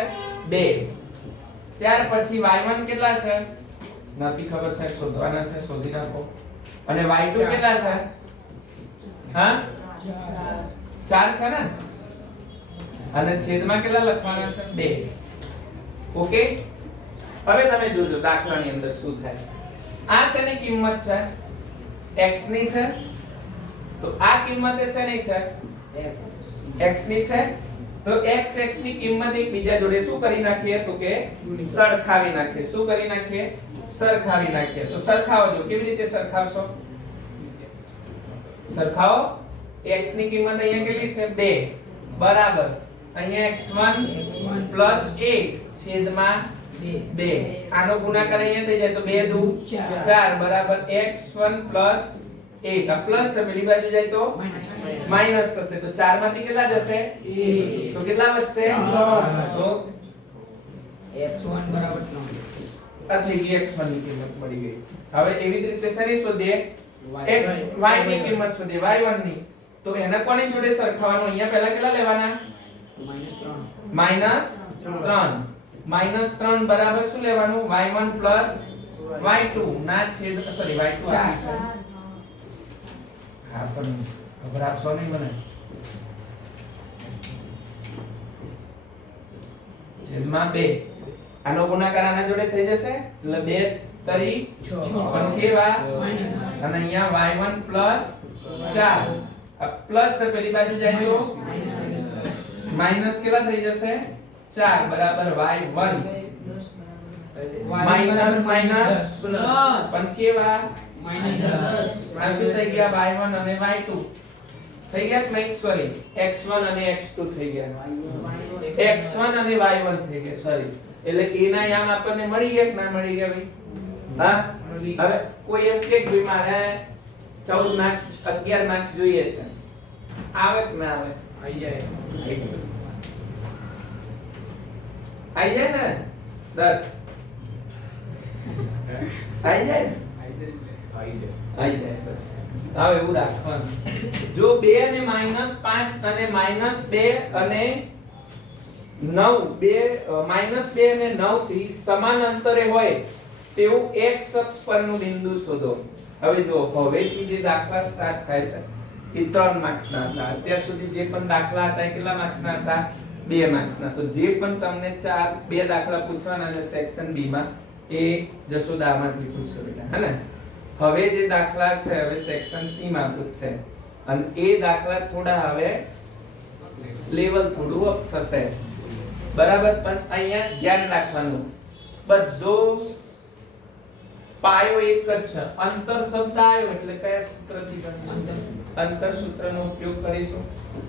2. ત્યાર પછી y1 કેટલા છે? નથી ખબર છે, શોધવાના છે, શોધી નાખો. અને y2 કેટલા છે? હા 4 છે ને, અને છેદમાં કેટલા લખવાના છે? 2. ઓકે, હવે તમે જોજો દાખલાની અંદર શું થાય. આ શેની કિંમત છે? x ની છે. તો આ કિંમત એ શેની છે? x ની છે. તો x ની કિંમત એકબીજા જોડે શું કરી નાખીએ? તો કે સરખાવી નાખીએ. શું કરી નાખીએ? સરખાવી નાખીએ. તો સરખાવો. જો કેવી રીતે સરખાવશો? સરખાવો. x ની કિંમત અહીંયા કેટલી છે? 2 બરાબર. અહીંયા x1 + 1 છેદમાં 2. આનો ગુણાકાર અહીંયા થઈ જાય તો 2 દુ 4 બરાબર x1 + 1. આ પ્લસ છે, પેલી બાજુ જાય તો માઈનસ થશે. તો 4 માંથી કેટલા જશે? 1. તો કેટલા વધશે? તો x1 બરાબર 3. આ થઈ ગઈ x1 ની કિંમત મળી ગઈ. હવે એવી જ રીતે શેની શોધીએ? x y ની કિંમત શોધીએ, y1 ની. તો એને કોની જોડે સરખાવવાનું? અહીંયા પહેલા કેટલા લેવાના? -3 બરાબર શું લેવાનું? y1 + y2 ના છેદ, સોરી y2 હા પણ ઘબરાશો નહીં મને. છેદમાં 2. આનો ગુણાકાર આના જોડે થઈ જશે, એટલે 2 તરી 6. પણ કેવા? અને અહીંયા y1 + 4. આ પ્લસ છે, પેલી બાજુ જાય તો માઈનસ કેટલા થઈ જશે? 4 બરાબર y1 માઈનસ પ્લસ, પણ કેવા? -10. આ શું થઈ ગયા? y1 અને y2 થઈ ગયા કે નહીં? સોરી x1 અને x2 થઈ ગયા. x1 અને y1 થઈ ગયા, સોરી. એટલે a ના યામ આપણને મળી ગયા કે ના મળી ગયા ભાઈ? હા. હવે કોઈ એમ કે ભાઈ મારે 14 માર્ક્સ 11 માર્ક્સ જોઈએ છે, આવે કે ના આવે? આવી જાય. આવી જાય ને? દર આવી જાય ને? આવી જાય બસ. હવે એવું રાખવાનું. જો 2 અને -5 અને -2 અને 9 -2 અને 9 થી સમાન અંતરે હોય તેવું x અક્ષ પરનું બિંદુ શોધો. હવે જો હવેથી જે દાખલા સ્ટાર્ટ થાય છે એ 3 માર્ક્સ ના હતા. અત્યાર સુધી જે પણ દાખલા હતા એ કેટલા માર્ક્સ ના હતા? 2 માર્ક્સના. તો જે પણ તમને બે દાખલા પૂછવાના છે સેક્શન બી માં એ જશોદામાંથી પૂછશે બેટા, હે ને? હવે જે દાખલા છે હવે સેક્શન સી માં પૂછશે અને એ દાખલા થોડા હવે લેવલ થોડું અપ થશે, બરાબર? પણ અહીંયા ધ્યાન રાખવાનું બધો પાયો એક જ છે. અંતર શબ્દ આવ્યો એટલે કયા સૂત્રથી ગણીશું? અંતર સૂત્રનો ઉપયોગ કરીશું.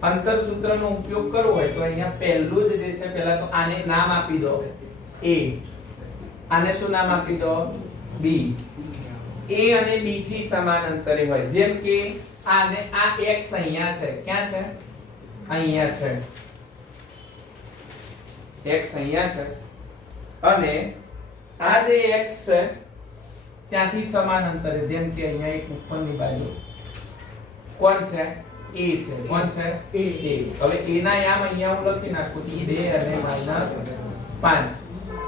અંતર સૂત્રનો ઉપયોગ કરવો હોય તો અહીંયા પહેલું જ જે છે પહેલા તો આને નામ આપી દો a, આને શું નામ આપી દો b. a અને b થી સમાન અંતરે હોય, જેમ કે આને આ x અહીંયા છે, ક્યાં છે? અહીંયા છે, x અહીંયા છે અને આ જે x છે ત્યાંથી સમાન અંતરે, જેમ કે અહીંયા એક ઉપરની બાજુ કોણ છે? a છે. કોણ છે? a. હવે a ના યામ અહીંયા હું લખી નાખું છું 2 અને -5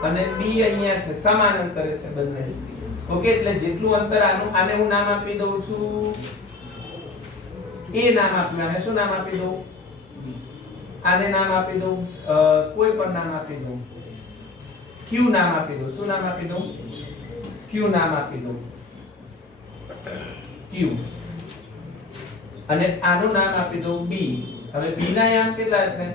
અને b અહીંયા છે, સમાન અંતરે છે બંને. ઓકે, એટલે જેટલું અંતર આને હું નામ આપી દઉં છું a નામ આપ્યું, આને શું નામ આપી દઉં? આને નામ આપી દઉં કોઈ પણ નામ આપી દઉં, q નામ આપી દઉં. શું નામ આપી દઉં? q નામ આપી દઉં, q. અને આનું નામ આપી દઉં b. હવે b ના યામ કેટલા છે?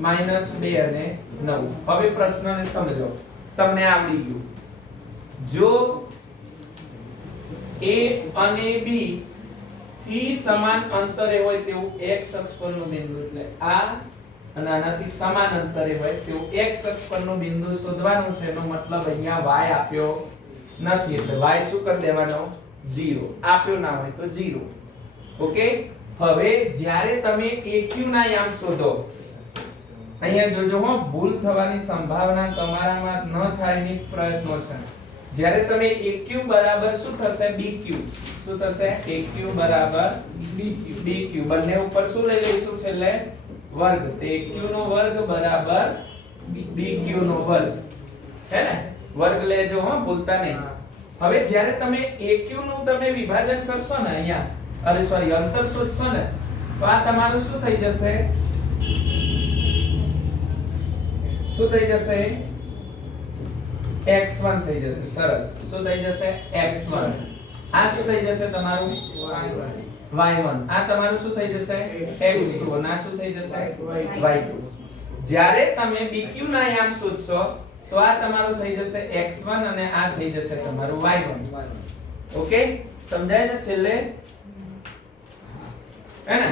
-2 અને 9. હવે પ્રશ્નને સમજો, તમને આવડી ગયું. જો a અને b થી સમાન અંતરે હોય તેવું x અક્ષ પરનું બિંદુ, એટલે આ અને આનાથી સમાન અંતરે હોય તેવું x અક્ષ પરનું બિંદુ શોધવાનું છે. એનો મતલબ અહીંયા y આપ્યો નથી એટલે y શું કરી દેવાનો? 0. આપ્યો ના હોય તો 0. ઓકે, હવે જ્યારે તમે aq ના યામ શોધો, અહીંયા જોજો હો, ભૂલ થવાની સંભાવના તમારામાં ન થાય એની પ્રયત્નો છે. જ્યારે તમે aq બરાબર શું થશે? bq. શું થશે? aq બરાબર bq. બંને ઉપર શું લઈ લઈશું છેલ્લે? વર્ગ. તો aq નો વર્ગ બરાબર bq નો વર્ગ, હે ને? વર્ગ લેજો હો, ભૂલતા નહીં. હવે જ્યારે તમે aq નું તમે વિભાજન કરશો ને અહીંયા, અરે સોરી, અંતર શોધશો ને, તો આ તમારું શું થઈ જશે? શું થઈ જશે? x1 થઈ જશે. સરસ. શું થઈ જશે? x1. આ શું થઈ જશે તમારું? y1. આ તમારું શું થઈ જશે? x2. અને આ શું થઈ જશે? y2. જ્યારે તમે bq ના યામ શોધશો તો આ તમારું થઈ જશે x1 અને આ થઈ જશે તમારું y1. ઓકે, સમજાય છે છેલ્લે, હે ને?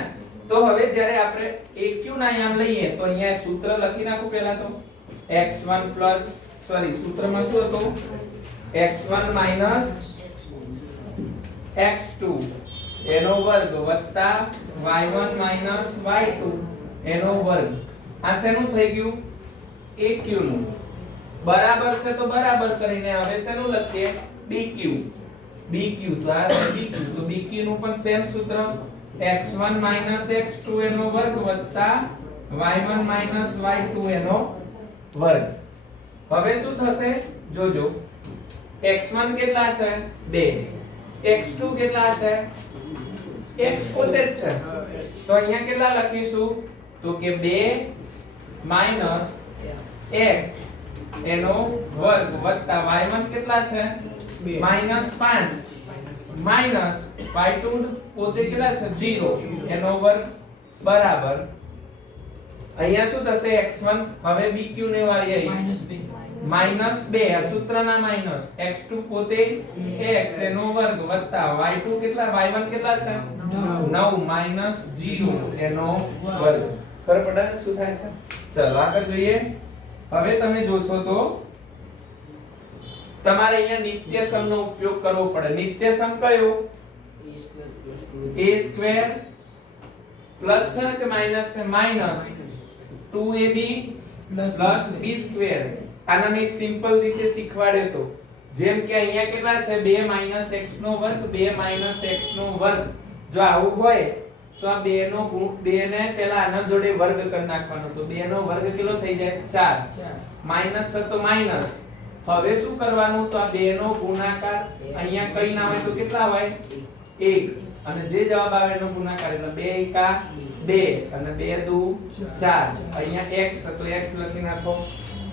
તો હવે જ્યારે આપણે aq ના યામ લઈએ તો અહીંયા સૂત્ર લખી નાખું પહેલા તો x1 પ્લસ સૂત્રમાં શું હતું? x1 માઈનસ x2 એનો વર્ગ વત્તા y1 માઈનસ y2 એનો વર્ગ. આ શેનું થઈ ગયું? aq નું. બરાબર છે તો બરાબર કરીને હવે શેનું લખીએ? bq. bq તો આ bq, તો bq નું પણ સેમ સૂત્ર x1 માઈનસ x2 એનો વર્ગ વત્તા y1 માઈનસ y2 એનો વર્ગ. હવે શું થશે? જોજો, x1 કેટલા છે? 2. x2 કેટલા છે? x પોતે જ છે, તો અહીંયા કેટલા લખીશું? તો કે 2 માઈનસ x એનો વર્ગ વત્તા y1 કેટલા છે? -5 માઈનસ y2 પોતે કેટલા છે? 0 એનો વર્ગ બરાબર. અહીંયા શું થશે? x1 હવે bq ને વાળીએ -2 આ સૂત્રના માઈનસ x2 પોતે x એનો વર્ગ વત્તા y2 કેટલા? y1 કેટલા છે? 9 માઈનસ 0 એનો વર્ગ. ખબર પડે શું થાય છે? ચલો આગળ જોઈએ. હવે તમે જોશો તો તમારે અહીંયા નિત્યસમનો ઉપયોગ કરવો પડે. નિત્યસમ કયો? a સ્ક્વેર પ્લસ છે કે માઈનસ છે? Minus 2ab plus b square. આના મેં સિમ્પલ રીતે શીખવાડ્યો તો, જેમ કે અહીંયા કેટલા છે? 2 માઈનસ x નો વર્ગ, 2 માઈનસ x નો વર્ગ. જો આવું હોય તો આ 2 નો ગુણ 2 ને પહેલા આના જોડે વર્ગ કરી નાખવાનો, તો 2 નો વર્ગ કેટલો થઈ જાય? 4. માઈનસ છે તો માઈનસ. હવે શું કરવાનું? તો આ 2 નો ગુણાકાર અહીંયા કઈ ના હોય તો કેટલા હોય? 1. અને જે જવાબ આવે એનો ગુણાકાર એટલે 2 એકા 2 અને 2 દુ 4. અહીંયા x તો x લખી નાખો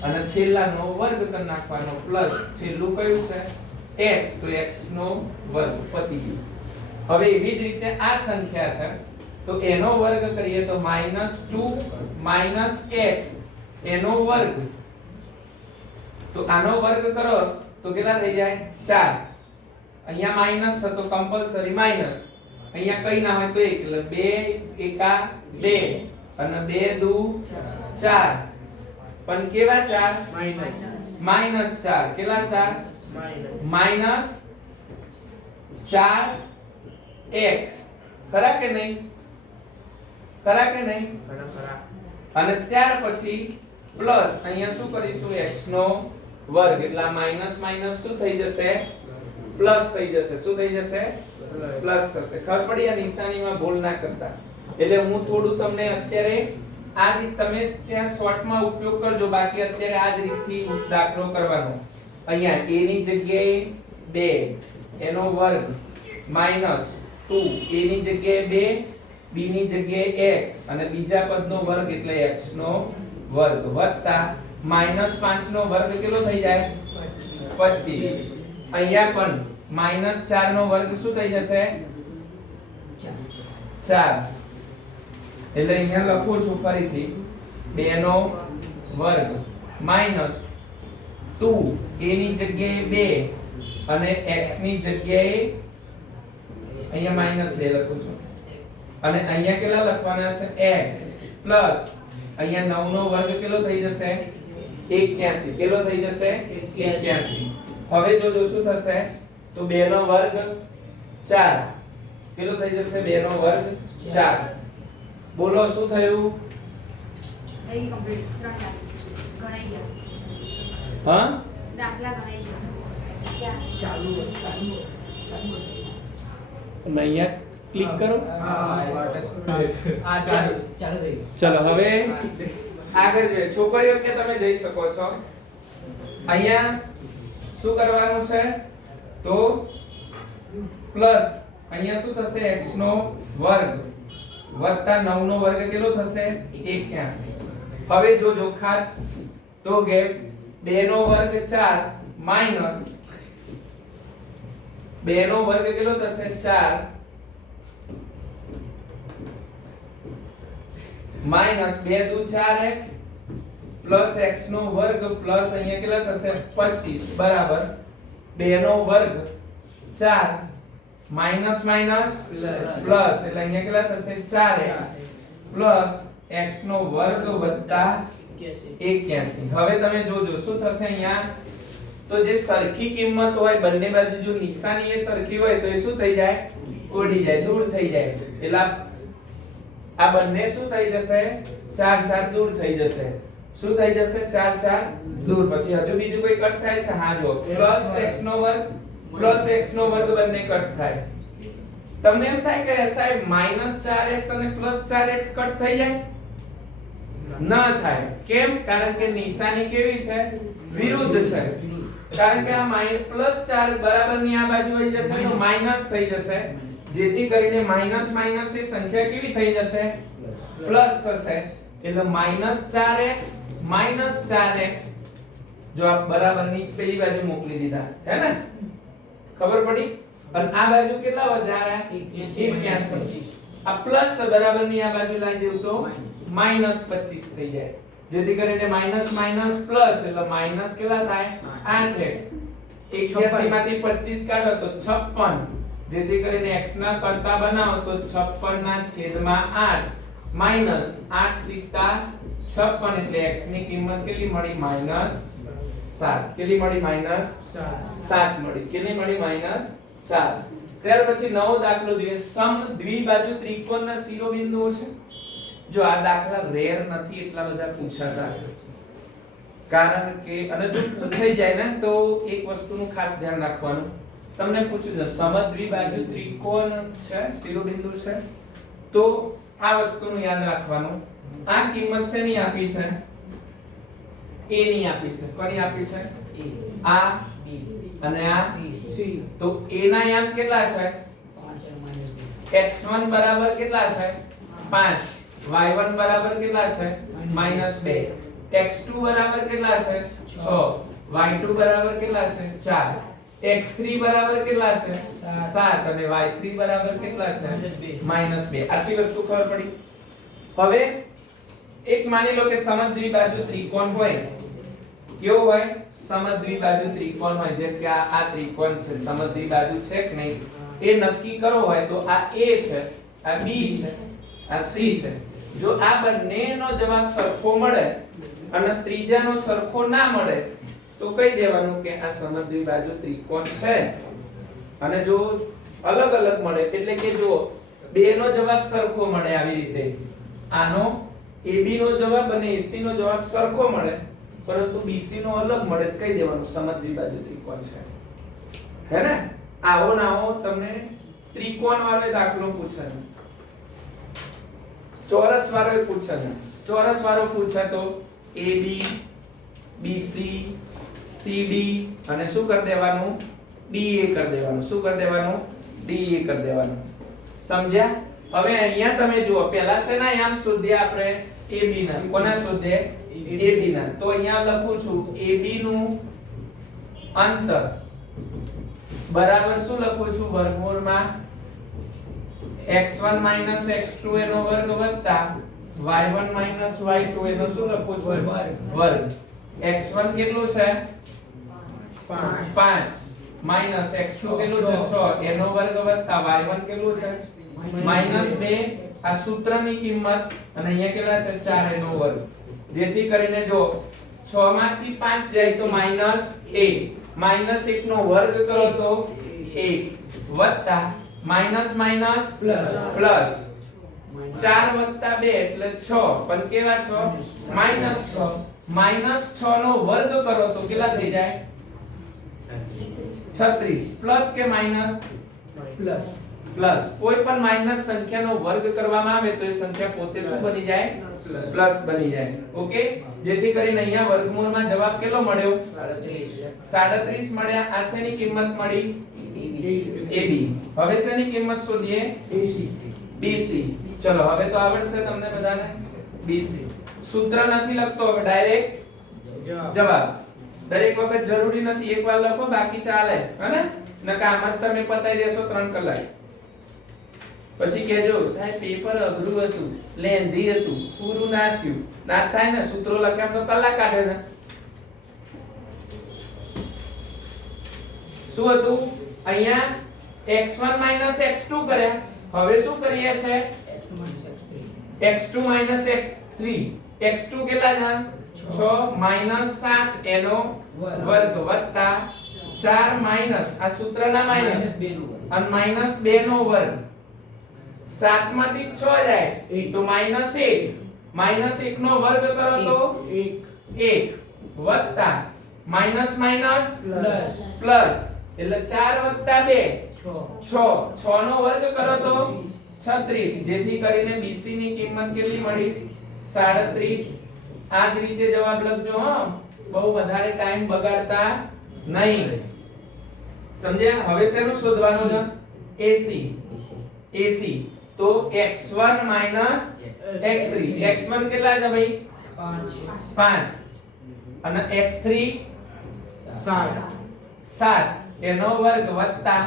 અને છેલ્લાનો વર્ગ કરી નાખવાનો પ્લસ છેલ્લું કયું છે x તો x નો વર્ગ પતી ગયું. હવે એવી જ રીતે આ સંખ્યા છે તો એનો વર્ગ કરીએ તો -2 x એનો વર્ગ. તો આનો વર્ગ કરો તો કેટલા થઈ જાય 4. અહીંયા માઈનસ છે તો કમ્પલસરી માઈનસ. અહીંયા કઈ ના હોય તો 1 એટલે 2 એકા 2 અને 2 દુ 4. પણ કેવા 4? -4. કેટલા 4? -4x. ખરા કે નહીં? ખરા કે નહીં? અને ત્યાર પછી પ્લસ અહીંયા શું કરીશું x નો વર્ગ એટલે માઈનસ માઈનસ શું થઈ જશે પ્લસ થઈ જશે. શું થઈ જશે? પ્લસ થશે. ખબર પડી? આ નિશાનીમાં ભૂલ ના કરતા. એટલે હું થોડું તમને અત્યારે આ રીત તમે ત્યાં શોર્ટમાં ઉપયોગ કરજો, બાકી અત્યારે આ જ રીતથી દાખલો કરવાનો. અહીંયા a ની જગ્યાએ 2 એનો વર્ગ -2 a ની જગ્યાએ 2 b ની જગ્યાએ x અને બીજા પદનો વર્ગ એટલે x નો વર્ગ વત્તા -5 નો વર્ગ કેટલો થઈ જાય 25. અહીંયા પણ -4 નો વર્ગ શું થઈ જશે 4. એટલે અહીંયા લખું છું ફરીથી 2 નો વર્ગ -2 a ની જગ્યાએ 2 અને x ની જગ્યાએ અહીંયા -2 લખું છું અને અહીંયા કેટલા લખવાના છે x પ્લસ અહીંયા 9 નો વર્ગ કેટલો થઈ જશે 81. કેટલો થઈ જશે 81. હવે જો શું થશે તો 2 નો વર્ગ 4. કેટલો થઈ જશે 2 નો વર્ગ 4. બોલો શું થયું? નહીં કમ્પ્લીટ ગણાઈ ગયા. હા દાખલા ગણાઈ ગયા. ચાલુ અને અહીંયા ક્લિક કરો. ચાલુ થઈ ગયું. ચલો હવે આગળ જોઈએ. છોકરીઓ કે તમે જઈ શકો છો. અહીંયા શું કરવાનું છે તો પ્લસ અહીંયા શું થશે x નો વર્ગ વત્તા 9 નો વર્ગ કેટલો થશે 81. હવે જોજો ખાસ તો કે 2 નો વર્ગ 4 માઈનસ 2 નો વર્ગ કેટલો થશે 4 માઈનસ 2 દુ 4x પ્લસ x નો વર્ગ પ્લસ અહીંયા કેટલા થશે 25 બરાબર 2 નો વર્ગ 4 માઈનસ માઈનસ પ્લસ એટલે અહીંયા કેટલા થશે 4x પ્લસ x નો વર્ગ વત્તા 81. હવે તમે જોજો શું થશે અહીંયા તો જે સરખી કિંમત હોય બંને બાજુ જો નિશાની એ સરખી હોય તો એ શું થઈ જાય ઉડી જાય દૂર થઈ જાય. એટલે આ બંને શું થઈ જશે 4 4 દૂર થઈ જશે. શું થઈ જશે 4 4 દૂર. પછી હજુ બીજું કોઈ કટ થાય છે? હા જો પ્લસ x નો વર્ગ પ્લસ x નો વર્ગ બંને કટ થાય. તમને એમ થાય કે સાહેબ -4x અને +4x કટ થઈ જાય? ના થાય. કેમ? કારણ કે નિશાની કેવી છે વિરુદ્ધ છે. કારણ કે આ +4 બરાબરની આ બાજુ આવી જશે તો માઈનસ થઈ જશે, જેથી કરીને માઈનસ માઈનસ એ સંખ્યા કેવી થઈ જશે પ્લસ થશે. એટલે -4x જો આ બરાબરની પેલી બાજુ મોકલી દીધા હે ને ખબર પડી. અને આ બાજુ કેટલા વધાર્યા 81. આ પ્લસ બરાબરની આ બાજુ લાવી દેવું તો -25 થઈ જાય, જેથી કરીને માઈનસ માઈનસ પ્લસ એટલે માઈનસ કેટલા થાય 8x. 81 માંથી 25 કાઢો તો 56, જેથી કરીને x ના કરતા બનાવો તો 56 ના છેદમાં 8 માઈનસ 8 સિક્કા 56 એટલે x ની કિંમત કેટલી મળી -7. કેટલી મળી -7 મળી. કેટલી મળી -7. ત્યાર પછી નવો દાખલો જોઈએ. સમ દ્વિબાજુ ત્રિકોણના શિરોબિંદુઓ છે. જો આ દાખલા રેર નથી એટલા બધા પૂછાતા, કારણ કે અને જો પૂછાઈ જાય ને તો એક વસ્તુનું ખાસ ધ્યાન રાખવાનું. તમને પૂછ્યું છે સમદ્વિબાજુ ત્રિકોણ છે શિરોબિંદુ છે તો આ વસ્તુનું યાદ રાખવાનું. આ કિંમત શેની આપી છે? a ની આપી છે. કોની આપી છે? આ અને આ. તો a ના યામ કેટલા છે? 5 -2 x1 બરાબર કેટલા છે 5, y1 બરાબર કેટલા છે -2, x2 બરાબર કેટલા છે 6, y2 બરાબર કેટલા છે 4, x3 બરાબર કેટલા છે 7 અને y3 બરાબર કેટલા છે -2. આટલી વસ્તુ ખબર પડી. હવે એક માની લો કે સમદ્વિબાજુ ત્રિકોણ હોય. કેવો હોય? સમદ્વિબાજુ ત્રિકોણ હોય. જેમ કે આ ત્રિકોણ છે, સમદ્વિબાજુ છે કે નહીં એ નક્કી કરો હોય તો આ A છે, આ B છે, આ C છે. જો આ બંનેનો જવાબ સરખો મળે અને ત્રીજાનો સરખો ના મળે તો કહી દેવાનું કે આ સમદ્વિબાજુ ત્રિકોણ છે. અને જો અલગ અલગ મળે એટલે કે જો બેનો જવાબ સરખો મળે આવી રીતે આનો AB નો જવાબ અને AC નો જવાબ સરખો મળે પરંતુ BC નો અલગ મળે તો કહી દેવાનું સમદ્વિબાજુ ત્રિકોણ છે. હે ને? આવો ને આવો તમને ત્રિકોણ વાળો દાખલો પૂછે, ચોરસ વાળો પૂછે. ચોરસ વાળો પૂછે તો AB BC CD અને શું કરી દેવાનું DA કરી દેવાનું. શું કરી દેવાનું? DA કરી દેવાનું. સમજ્યા? હવે અહીંયા તમે જુઓ પહેલા શેના યામ શોધ્યા આપણે AB ના. કોના શોધ્યા? AB ના. તો અહીંયા લખું છું AB નું અંતર બરાબર શું લખું છું વર્ગમૂળમાં x1 x2 એનો વર્ગ વત્તા y1 y2 એનો શું લખું છું વર્ગ. x1 કેટલું છે 5 માઈનસ x2 કેટલું છે 6 એનો વર્ગ વત્તા y1 કેટલું છે -2. આ સૂત્રની કિંમત અને અહીંયા કેટલા છે 4 એનો વર્ગ. જેથી કરીને જો 6 માંથી 5 જાય તો -1, -1 નો વર્ગ કરો તો 1 વત્તા માઈનસ માઈનસ પ્લસ 4 વત્તા 2 એટલે 6 પણ કેવા 6 -6 નો વર્ગ કરો તો કેટલા થઈ જાય 36 પ્લસ કે માઈનસ પ્લસ. કોઈ પણ માઈનસ સંખ્યાનો વર્ગ કરવામાં આવે તો એ સંખ્યા પોતે શું બની જાય પ્લસ બની જાય. ઓકે, જેથી કરીને અહીંયા વર્ગમૂળમાં જવાબ કેટલો મળ્યો 37 મળ્યા. આ શેની કિંમત મળી AB. હવે શેની કિંમત શોધીએ BC. ચલો હવે તો આવડશે તમને બધાને BC. સૂત્ર નથી લખતો હવે ડાયરેક્ટ જવાબ. દરેક વખત જરૂરી નથી એકવાર લખો બાકી ચાલે હને નકા આમ જ તમે પતાઈ દેશો 3 કલાક પછી કહેજો સાહેબ પેપર અઘરું હતું લેન્ધી હતું પૂરું ના થયું. ના થાય ને સૂત્રો લખ્યા તો કલાક કાઢે ને. શું હતું અહીંયા x1 x2 કર્યા. હવે શું કરીએ છે x2 x3. x2 કેટલા છે 6 7 એનો વર્ગ વત્તા 4 માઈનસ આ સૂત્રના માઈનસ અને -2 નો વર્ગ. 7 માંથી 6 જાય તો -1 નો વર્ગ કરો તો 1 વત્તા માઈનસ માઈનસ પ્લસ એટલે 4 વત્તા 2 6 નો વર્ગ કરો તો 36. જેથી કરીને BC ની કિંમત કેટલી મળી 37. આ જ રીતે જવાબ લખજો હો, બહુ વધારે ટાઈમ બગાડતા નહીં. સમજ્યા? હવે શેનું શોધવાનું છે AC. તો x1 x3. x1 કેટલા છે ભાઈ 5 અને x3 7 એનો વર્ગ વત્તા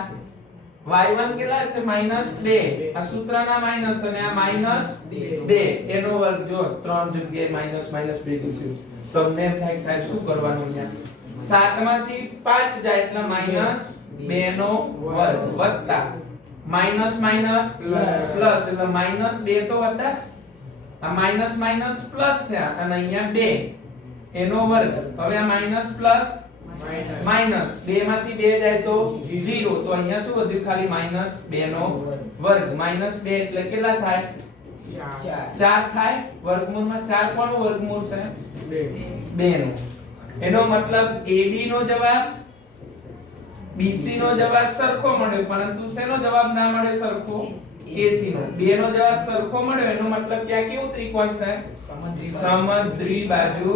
y1 કેટલા છે -2 આ સૂત્રના માઈનસ અને આ -2 એનો વર્ગ. જો 3 જગ્યાએ માઈનસ -2 દીધું તમને એમ થાય સાહેબ શું કરવાનું અહીંયા 7 માંથી 5 જાય એટલે -2 નો વર્ગ વત્તા માઈનસ માઈનસ પ્લસ એટલે -2 તો વત્તા આ માઈનસ પ્લસ થયા અને અહીંયા 2 એનો વર્ગ. હવે આ માઈનસ પ્લસ માઈનસ 2 માંથી 2 જાય તો 0 તો અહીંયા શું વધ્યું ખાલી -2 નો વર્ગ. -2 એટલે કેટલા થાય 4 થાય. વર્ગમૂળમાં 4 કોનું વર્ગમૂળ છે 2 નું. એનો મતલબ AB નો જવાબ BC નો જવાબ સરખો મળ્યો પરંતુ શેનો જવાબ ના મળ્યો સરખો AC નો. 2 નો જવાબ સરખો મળ્યો એનો મતલબ કે આ કેવું ત્રિકોણ છે સમદ્વિબાજુ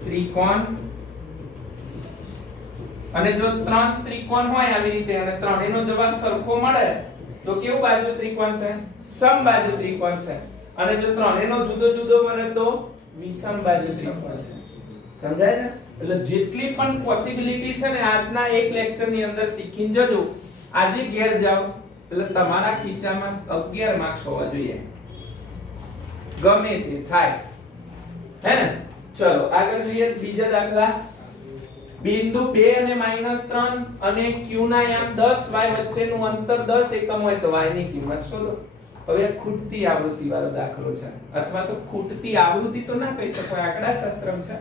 ત્રિકોણ. અને જો 3 ત્રિકોણ હોય આવી રીતે અને ત્રણેયનો જવાબ સરખો મળે તો કેવું બાજુ ત્રિકોણ છે? સમબાજુ ત્રિકોણ છે. અને જો ત્રણેયનો જુદો જુદો બને તો વિષમ બાજુ ત્રિકોણ છે. સમજાય છે? એટલે જેટલી પણ પોસિબિલિટી છે ને આજના એક લેક્ચર ની અંદર શીખીને જજો. આજે ઘેર જાઓ એટલે તમારા ખીચામાં 11 માર્ક્સ હોવા જોઈએ. ગમે તે થાય. હે ને? ચલો આગળ જોઈએ બીજા દાખલા. બિંદુ 2 અને -3 અને q ના યામ 10y વચ્ચેનું અંતર 10 એકમ હોય તો y ની કિંમત શોધો. હવે ખૂટતી આવૃત્તિ વાળો દાખલો છે, અથવા તો ખૂટતી આવૃત્તિ તો ના કહી શકો, આંકડા શાસ્ત્રમ છે,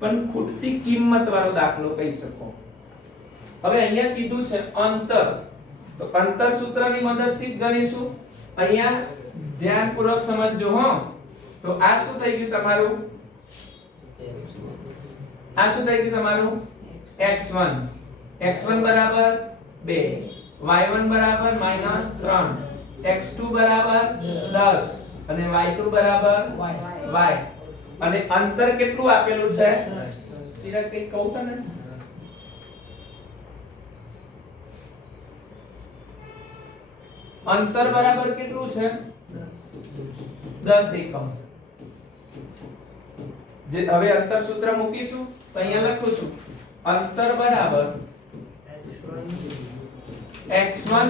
પણ ખૂટતી કિંમત વાળો દાખલો કહી શકો. હવે અહીંયા કીધું છે અંતર, તો અંતર સૂત્રની મદદથી જ ગણીશું. અહીંયા ધ્યાનપૂર્વક સમજજો હો. તો આ શું થઈ ગયું તમારું? આ શું થઈ ગયું તમારું? x1. x1 બરાબર 2, y1 બરાબર -3, x2 બરાબર 10 અને y2 બરાબર y. અને અંતર કેટલું આપેલું છે? ચિરાગ કઈ કહું તને? અંતર બરાબર કેટલું છે? 10 એકમ. જે હવે અંતર સૂત્ર મૂકીશું તો અહીંયા લખું છું અંતર બરાબર x1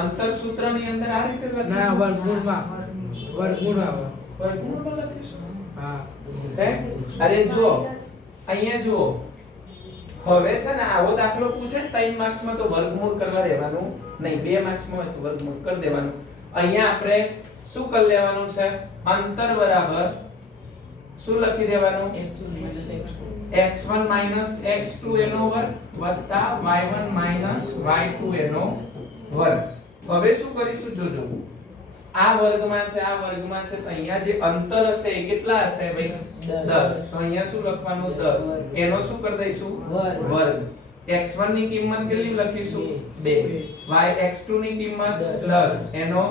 અંતર સૂત્રની અંદર આ રીતે લખીશું. વર્ગમૂળમાં લખીશું. હા. હે? અરે જો અહીંયા જુઓ, હવે છે ને આવો દાખલો પૂછે ને 3 માર્ક્સ માં તો વર્ગમૂળ કરવા રહેવાનું નહીં, 2 માર્ક્સ માં હોય તો વર્ગમૂળ કરી દેવાનું. અહીંયા આપણે શું કરી લેવાનું છે? અંતર બરાબર શું લખી દેવાનું? x1 x2 એનો વર્ગ વત્તા y1 y2 એનો વર્ગ. હવે શું કરીશું જોજો, આ વર્ગમાં છે આ વર્ગમાં છે, તો અહીંયા જે અંતર હશે એ કેટલા હશે ભાઈ? 10. તો અહીંયા શું લખવાનું? 10. એનો શું કરી દઈશું? વર્ગ. x1 ની કિંમત કેટલી લખીશું? 2. x2 ની કિંમત 10 એનો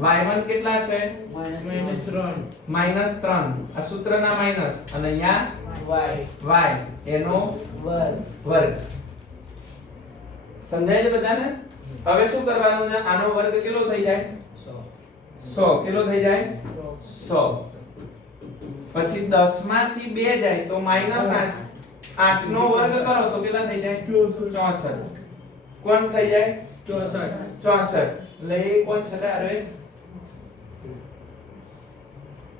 y1 કેટલા છે? -3. આ સૂત્રના માઈનસ અને અહીંયા y એનો વર્ગ. સમજાય છે બધાને? હવે શું કરવાનું છે? આનો વર્ગ કેટલો થઈ જાય? 100. કેટલો થઈ જાય? 100. પછી 10 માંથી 2 જાય તો -8. 8 નો વર્ગ કરો તો કેટલા થઈ જાય? 64. કોણ થઈ જાય? 64. એટલે એ કોણ છે તારે?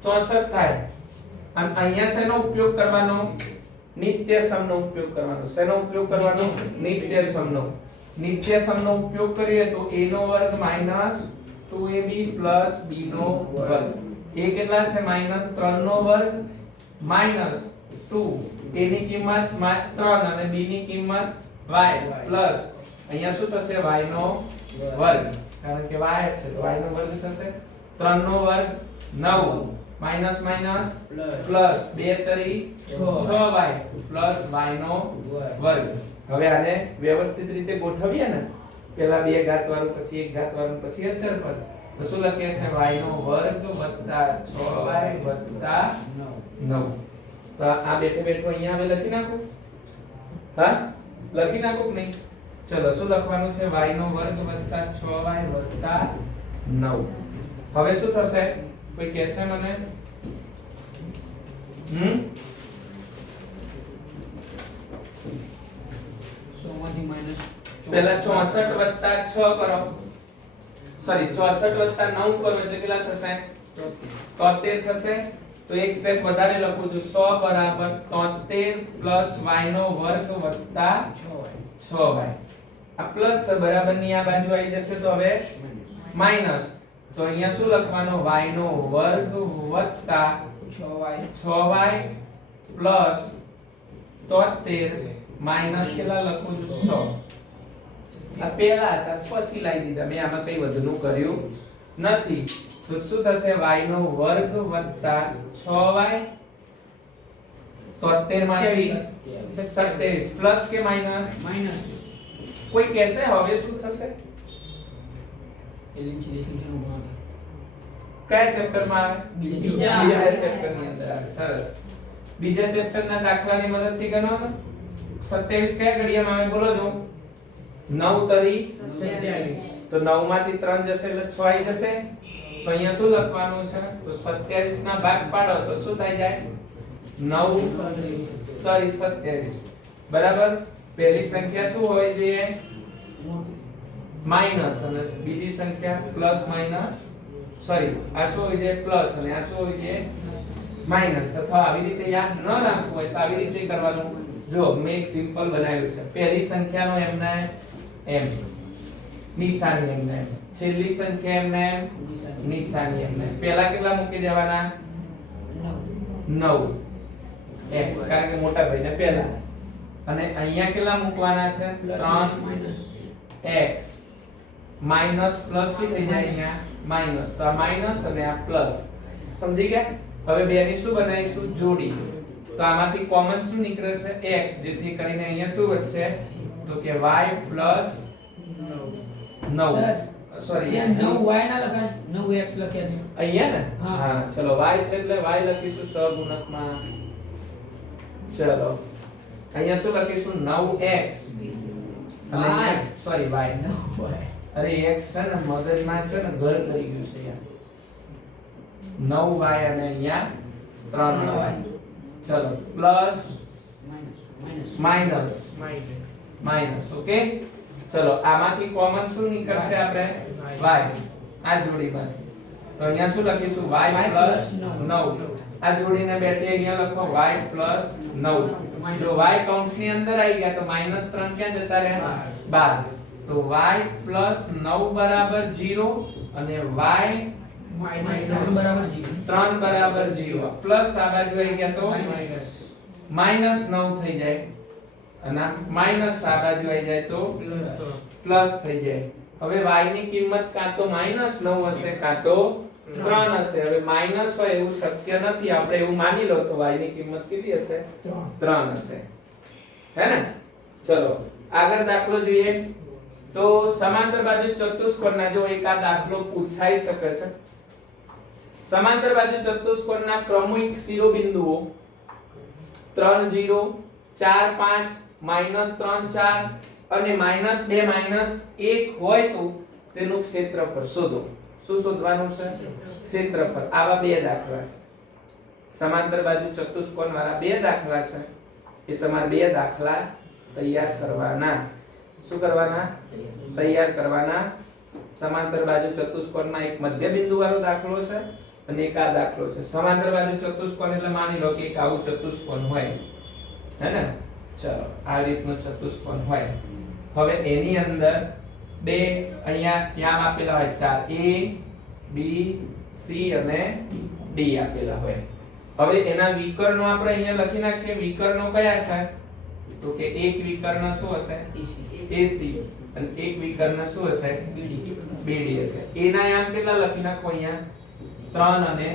64 થાય. અને અહીંયા શેનો ઉપયોગ કરવાનો? નિત્યસમનો ઉપયોગ કરવાનો. શેનો ઉપયોગ કરવાનો? નિત્યસમનો. નિત્યસમનો ઉપયોગ કરીએ તો a નો વર્ગ -2ab b નો વર્ગ. a કેટલા છે? -3 નો વર્ગ -2. a ની કિંમત 3 અને b ની કિંમત y પ્લસ અહીંયા શું થશે? y નો વર્ગ. કારણ કે y છે તો y નો વર્ગ થશે. 3 નો વર્ગ 9 માઈનસ માઈનસ પ્લસ 2 તરી 6y પ્લસ y નો વર્ગ. હવે આને વ્યવસ્થિત રીતે ગોઠવીએ ને, પહેલા 2 ઘાત વાળું પછી 1 ઘાત વાળું પછી અચળ પદ, તો શું લખીએ છે? y નો વર્ગ વત્તા 6y વત્તા 9. તો આ બેઠે બેઠો અહીંયા હવે લખી નાખું. હા, લખી નાખું કે નહીં? ચલો શું લખવાનું છે? y નો વર્ગ વત્તા 6y વત્તા 9. હવે શું થશે? કોઈ કહેશે મને? પહેલા 64 વત્તા 6 કરો, સોરી 64 વત્તા 9 કરો એટલે કેટલા થશે? 73 થશે. તો એક સ્ટેપ વધારે લખું છું, 100 બરાબર 73 પ્લસ y નો વર્ગ વત્તા 6y. આ પ્લસ બરાબર ની આ બાજુ આવી જશે તો હવે માઈનસ. તો અહીંયા શું લખવાનો? y નો વર્ગ વત્તા 6y પ્લસ 73 માઈનસ કેટલા લખું છું? 100. આ પહેલા હતા પછી લાવી દીધા, મેં આમાં કઈ વધુનું કર્યું નથી. તો શું થશે? y નો વર્ગ વત્તા 6y 73 માંથી 27 પ્લસ કે માઈનસ? કોઈ કહેશે હવે શું થશે? કયા ચેપ્ટરમાં આવે? બીજા ચેપ્ટરની અંદર આવે. સરસ. બીજા ચેપ્ટરના દાખલાની મદદથી ગણો. 27 કયા ઘડિયામાં આવે બોલો જો? 9 તરી 27. તો 9 માંથી 3 જશે એટલે 6 આવી જશે. તો અહીંયા શું લખવાનું છે? તો 27 ના ભાગ પાડો તો શું થઈ જાય? 9 તરી 27. બરાબર. પહેલી સંખ્યા શું હોવી જોઈએ? માઈનસ, અને બીજી સંખ્યા પ્લસ માઈનસ, સોરી, આ શું હોવી જોઈએ? પ્લસ, અને આ શું હોવી જોઈએ? માઈનસ. અથવા આવી રીતે યાદ ન રાખવું હોય તો આવી રીતે કરવાનું. જો મેં એક સિમ્પલ બનાવ્યું છે. પહેલી સંખ્યાનો એમને એમ, નિશાની એમને એમ, છેલ્લી સંખ્યા એમને એમ, નિશાની એમને એમ. પહેલા કેટલા મૂકી દેવાના? 9 x, કારણ કે મોટા ભાઈને પહેલા. અને અહીંયા કેટલા મૂકવાના છે? 3 x માઈનસ પ્લસ શું થઈ જાય? અહીંયા માઈનસ, તો આ માઈનસ અને આ પ્લસ. સમજી ગયા? હવે બે ની શું બનાવીશું? જોડી. તો આમાંથી કોમન શું નીકળશે? x, જેથી કરીને અહીંયા શું વધશે? તો કે y પ્લસ 9. સોરી, 9y ના લખાય, 9x લખ્યા છે અહીંયા ને? હા. હા, ચલો y છે એટલે y લખીશું સહગુણકમાં. ચલો અહીંયા શું લખીશું? 9x. અને સોરી, y. અરે x છે ને મગજમાં છે ને ઘર કરી ગયું છે યાર. 9y અને અહીંયા 3y. ચલો પ્લસ માઈનસ માઈનસ. ઓકે, ચલો આમાંથી કોમન શું નીકળશે? આપણે y, આ જોડીમાંથી. તો અહીંયા શું લખીશું? y plus 9. આ જોડીને બેઠી અહીંયા લખો y પ્લસ 9. જો y કૌંસની અંદર આવી ગયા તો માઈનસ 3 ક્યાં જતા રહ્યા? 12. તો y પ્લસ 9 બરાબર 0 અને y બરાબર 3 બરાબર 0. પ્લસ આ બાજુ આવી ગયા તો માઈનસ 9 થઈ જાય, અને માઈનસ આ બાજુ આવી જાય તો પ્લસ થઈ જાય. હવે y ની કિંમત કાં તો માઈનસ 9 હશે કાં તો 3 હશે. હવે માઈનસ હોય એવું શક્ય નથી, આપણે એવું માની લો તો y ની કિંમત કેટલી હશે? 3 હશે. હે ને? ચલો આગળ દાખલો જોઈએ. તો સમાંતર બાજુ ચતુષ્કોણના, જો એક આ દાખલો પૂછાઈ શકે છે. સમાંતર બાજુ ચતુષ્કોણના ક્રમિક શિરોબિંદુઓ 3 0 4 5 -3 4 અને -2 -1 હોય તો તેનું ક્ષેત્રફળ શોધો. શું શોધવાનું છે? ક્ષેત્રફળ. આવા બે દાખલા છે. સમાંતર બાજુ ચતુષ્કોણ વાળા બે દાખલા છે. એ તમારે બે દાખલા તૈયાર કરવાના. શું કરવાના? તૈયાર કરવાના. સમાંતર બાજુ ચતુષ્કોણમાં એક મધ્ય બિંદુ વાળો દાખલો છે અને એક આ દાખલો છે. સમાંતર બાજુ ચતુષ્કોણ એટલે માની લો કે એક આવું ચતુષ્કોણ હોય, હે ને? ચલો આ રીતનું ચતુષ્કોણ હોય. હવે એની અંદર બે અહીંયા યામ આપેલા હોય, ચાર a b c અને d આપેલા હોય. હવે એના વિકર્ણો આપણે અહીંયા લખી નાખીએ. વિકર્ણો કયા છે? તો કે એક વિકર્ણ શું હશે? AC. અને એક વિકર્ણ શું હશે? BD હશે. એના યામ કેટલા લખી નાખો અહીંયા? 3 અને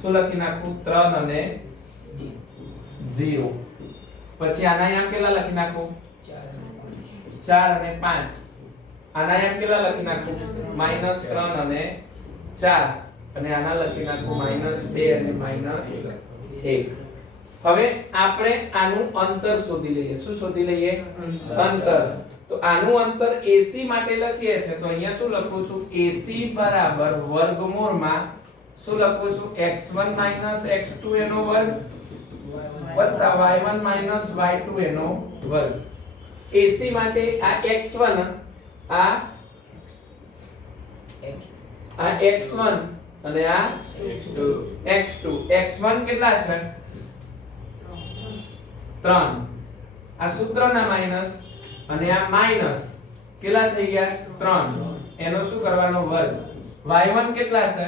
શું લખી નાખું? 3 અને 0. પછી આના યામ કેટલા લખી નાખો? 4 અને 5. આના યામ કેટલા લખી નાખું? -3 અને 4. અને આના લખી નાખું -2 અને -1. હવે આપણે આનું અંતર શોધી લઈએ. શું શોધી લઈએ? અંતર. તો આનું અંતર AC માટે લખીએ છે તો અહીંયા શું લખું છું? AC બરાબર વર્ગમૂળમાં શું લખું છું? x1 x2 એનો વર્ગ વત્તા y1 y2 એનો વર્ગ. AC માટે આ x1 આ x1 અને આ x2. x1 કેટલા છે? 3. આ સૂત્રના માઈનસ અને આ માઈનસ કેટલા થઈ ગયા? 3. એનો શું કરવાનો? વર્ગ. y1 કેટલા છે?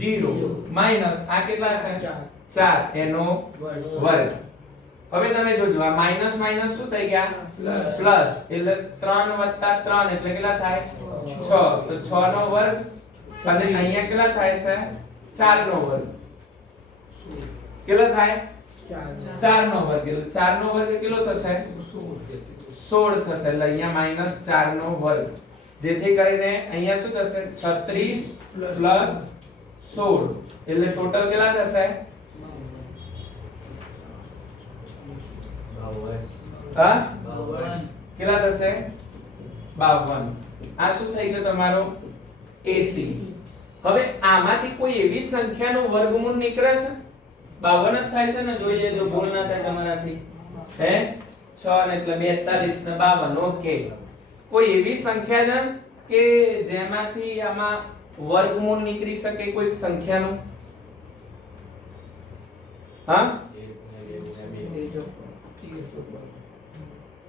0 માઈનસ આ કેટલા છે? 4 એનો વર્ગ. હવે તમે જોજો આ માઈનસ માઈનસ શું થઈ ગયા? પ્લસ. એટલે 3 વત્તા 3 એટલે કેટલા થાય? 6. તો 6 નો વર્ગ અને અહીંયા કેટલા થાય છે? 4 નો વર્ગ. કેટલા થાય? 4 નો વર્ગ. એટલે 4 નો વર્ગ કેટલો થશે? 16 થશે. એટલે અહીંયા -4 નો વર્ગ. જેથી કરીને અહીંયા શું થશે? 36 પ્લસ 16 એટલે ટોટલ કેટલા થશે? હા કેટલા થશે 52. આ શું થઈ ગયો તમારો AC. હવે આમાંથી કોઈ એવી સંખ્યાનું વર્ગમૂળ નીકળે છે 52 જ થાય છે ને, જોઈ લેજો ભૂલ ના થાય તમારાથી. હે 6 ને એટલે 42 ને 52. ઓકે, કોઈ એવી સંખ્યા છે કે જેમાંથી આમાં વર્ગમૂળ નીકળી શકે કોઈ સંખ્યાનું? હા,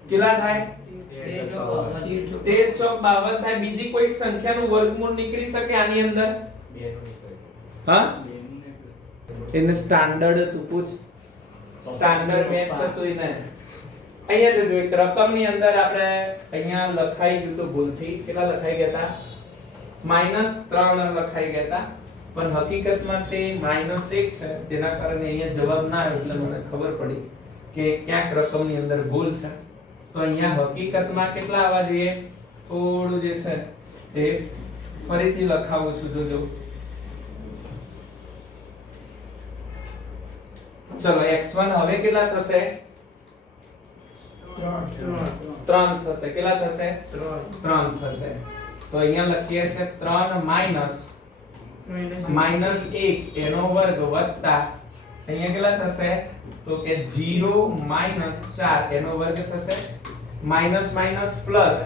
કેટલા થાય? 13 ચોક 52 થાય. બીજી કોઈ સંખ્યાનું વર્ગમૂળ નીકળી શકે આની અંદર? હા, એને સ્ટાન્ડર્ડ તું પૂછ, સ્ટાન્ડર્ડ મેથ્સ હતું એને. અહીંયા જોજો, એક રકમની અંદર આપણે અહીંયા લખાઈ ગયું તો ભૂલથી કેટલા લખાઈ ગયા હતા? -3 લખાઈ ગયા હતા, પણ હકીકતમાં તે -1 છે. તેના કારણે અહીંયા જવાબ ના આવ્યો, એટલે મને ખબર પડી કે ક્યાંક રકમની અંદર ભૂલ છે. તો અહીંયા હકીકતમાં કેટલા આવવા જોઈએ? થોડું જે છે એ ફરીથી લખાવું છું, જોજો. ચલો x1 હવે કેટલા થશે? 3 થશે. કેટલા થશે? 3 થશે. તો અહીંયા લખીએ છે 3 માઈનસ -1 એનો વર્ગ વત્તા અહીંયા કેટલા થશે? તો કે 0 4 એનો વર્ગ થશે. માઈનસ માઈનસ પ્લસ,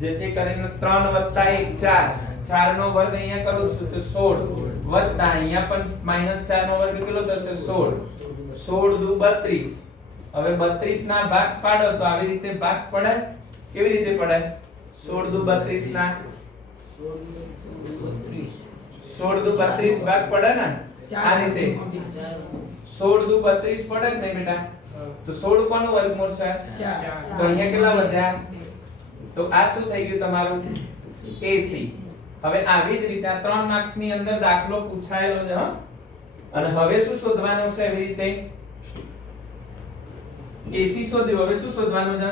જેથી કરીને 3 + 1 4, 4 નો વર્ગ અહીંયા કરું છું તો 16 વત્તા અહીંયા પણ -4 નો વર્ગ કેટલો થશે? 16. 16 દુ 32. હવે 32 ના ભાગ પાડો તો આવી રીતે ભાગ પડે. કેવી રીતે પડે? 16 દુ 32 ના 16 દુ 32 ભાગ પડે ને આ રીતે. 16 દુ 32 પડે કે નહીં બેટા? તો 16 કોનું વર્ગમૂળ છે? 4. તો અહીંયા કેટલા વધ્યા? તો આ શું થઈ ગયું તમારું? AC. હવે આવી જ રીતે 3 માર્ક્સ ની અંદર દાખલો પૂછાયેલો છે. અને હવે શું શોધવાનું છે? એવી રીતે AC શોધ્યું. હવે શું શોધવાનું છે?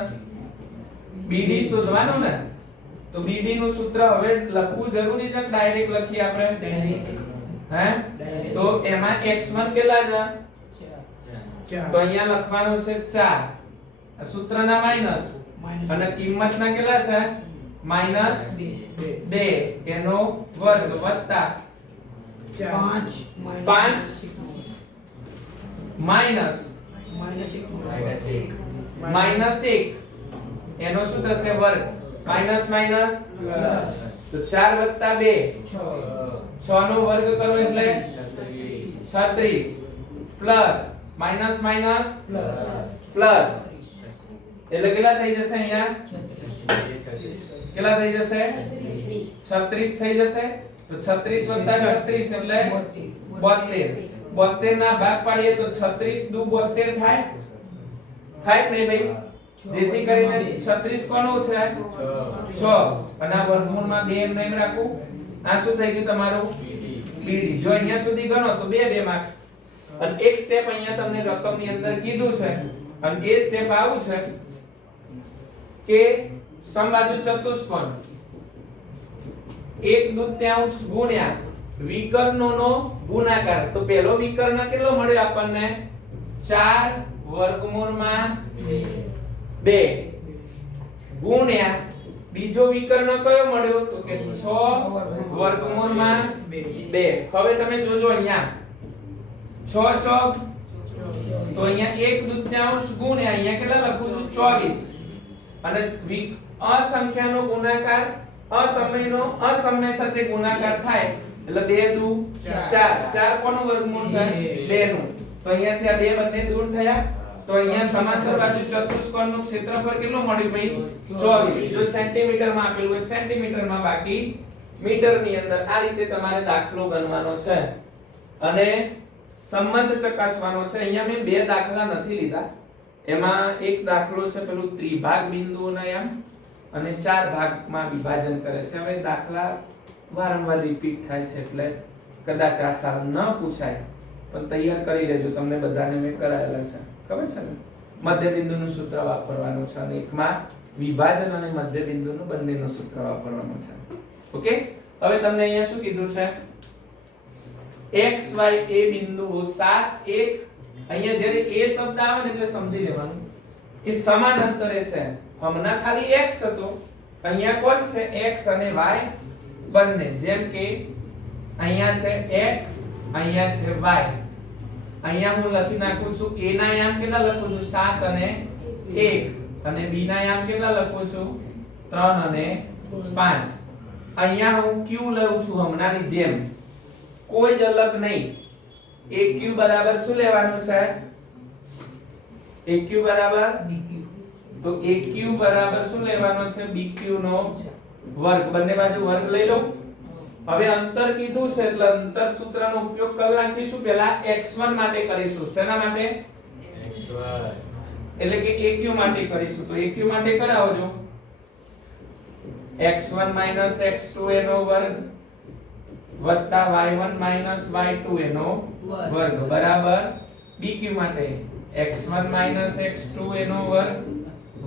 BD શોધવાનું ને. તો BD નું સૂત્ર હવે લખવું જરૂરી છે? ડાયરેક્ટ લખી આપણે? હે, તો એમાં x1 કેટલા છે? તો અહીંયા લખવાનું છે 4. આ સૂત્રના માઈનસ અને કિંમતના કેટલા છે? -2 એનો વર્ગ વત્તા 5 માઈનસ -1 એનો શું થશે? વર્ગ. માઈનસ માઈનસ તો 4 + 2 6 નો વર્ગ કરો એટલે 36 પ્લસ માઈનસ માઈનસ પ્લસ એટલે કેટલા થઈ જશે? અહીંયા કેટલા થઈ જશે? 36 થઈ જશે. તો 36 + 36 એટલે 72. 72 ના ભાગ પાડીએ તો 36 દુ 72 થાય. થાય કે નહીં ભાઈ? જેથી કરીને 36 કોનું છે? 6. અને આ વર્ગમૂળમાં 2 એમ નહીં રાખું. આ શું થઈ ગયું તમારું? BD. જો અહીંયા સુધી ગણો તો 2 માર્ક્સ. અને એક સ્ટેપ અહીંયા તમને રકમની અંદર કીધું છે, અને એ સ્ટેપ આવું છે કે સમબાજુ ચતુષ્કોણ 1/2 ગુણ્યા વિકર્ણોનો ગુણાકાર. તો પહેલો વિકર્ણ કેટલો મળ્યો આપણને? 4 વર્ગમૂળમાં 2 ગુણ્યા બીજો વિકર્ણ કયો મળ્યો? તો કે 6 વર્ગમૂળમાં 2. હવે તમે જોજો અહીંયા 6 ચોક તો અહીંયા 1/2 ગુણ્યા અહીંયા કેટલા લખું છું? 24. અને અસંખ્યાનો ગુણાકાર અસમયનો અસમય સાથે ગુણાકાર થાય એટલે 2 દુ 4. 4 કોનું વર્ગમૂળ છે? 2 નું. તો અહીંયાથી આ 2 બંને દૂર થયા. તો અહીંયા સમાંતર બાજુ ચતુષ્કોણનું ક્ષેત્રફળ કેટલું મળ્યું ભાઈ? 24. જો સેન્ટીમીટરમાં આપેલું હોય સેન્ટીમીટરમાં, બાકી મીટરની અંદર. આ રીતે તમારે દાખલો ગણવાનો છે અને સંબંધ ચકાસવાનો છે. અહીંયા મેં 2 દાખલા નથી લીધા. એમાં એક દાખલો છે પેલું ત્રિભાગ બિંદુઓના એમ, અને 4 ભાગમાં વિભાજન કરે છે. હવે દાખલા વારંવાર રિપીટ થાય છે એટલે કદાચ આ સાલ ન પૂછાય, પણ તૈયાર કરી લેજો. તમને બધાને મેં કરાયેલા છે, ખબર છે ને? મધ્ય બિંદુનું સૂત્ર વાપરવાનું છે અને એકમાં વિભાજન અને મધ્ય બિંદુનું બંનેનું સૂત્ર વાપરવાનું છે. ઓકે, હવે તમને અહીંયા શું કીધું છે? x y એ બિંદુઓ 7 1. અહીંયા જ્યારે a શબ્દ આવે ને એટલે સમજી લેવાનું એ સમાન અંતરે છે. હમણાં ખાલી x હતો, અહીંયા કોણ છે x અને y બંને, જેમ કે અહીંયા છે x, અહીંયા છે y. અહીંયા હું લખી નાખું છું a ના યામ કેટલા લખું છું 7 અને 1 અને b ના યામ કેટલા લખું છું 3 અને 5. અહીંયા હું q લઉં છું હમણાંની જેમ, કોઈ જ અલગ નહીં. aq બરાબર શું લેવાનું છે? aq બરાબર BQ. તો aq બરાબર શું લેવાનો છે? bq નો વર્ગ. બંને બાજુ વર્ગ લઈ લો. હવે અંતર કીધું છે એટલે અંતર સૂત્રનો ઉપયોગ કરી નાખીશું. પહેલા x1 માટે કરીશું. શેના માટે? એટલે કે aq માટે કરીશું. તો aq માટે કરાવજો. x1 x2 એનો વર્ગ વત્તા y1 y2 એનો વર્ગ બરાબર bq માટે x1 x2 એનો વર્ગ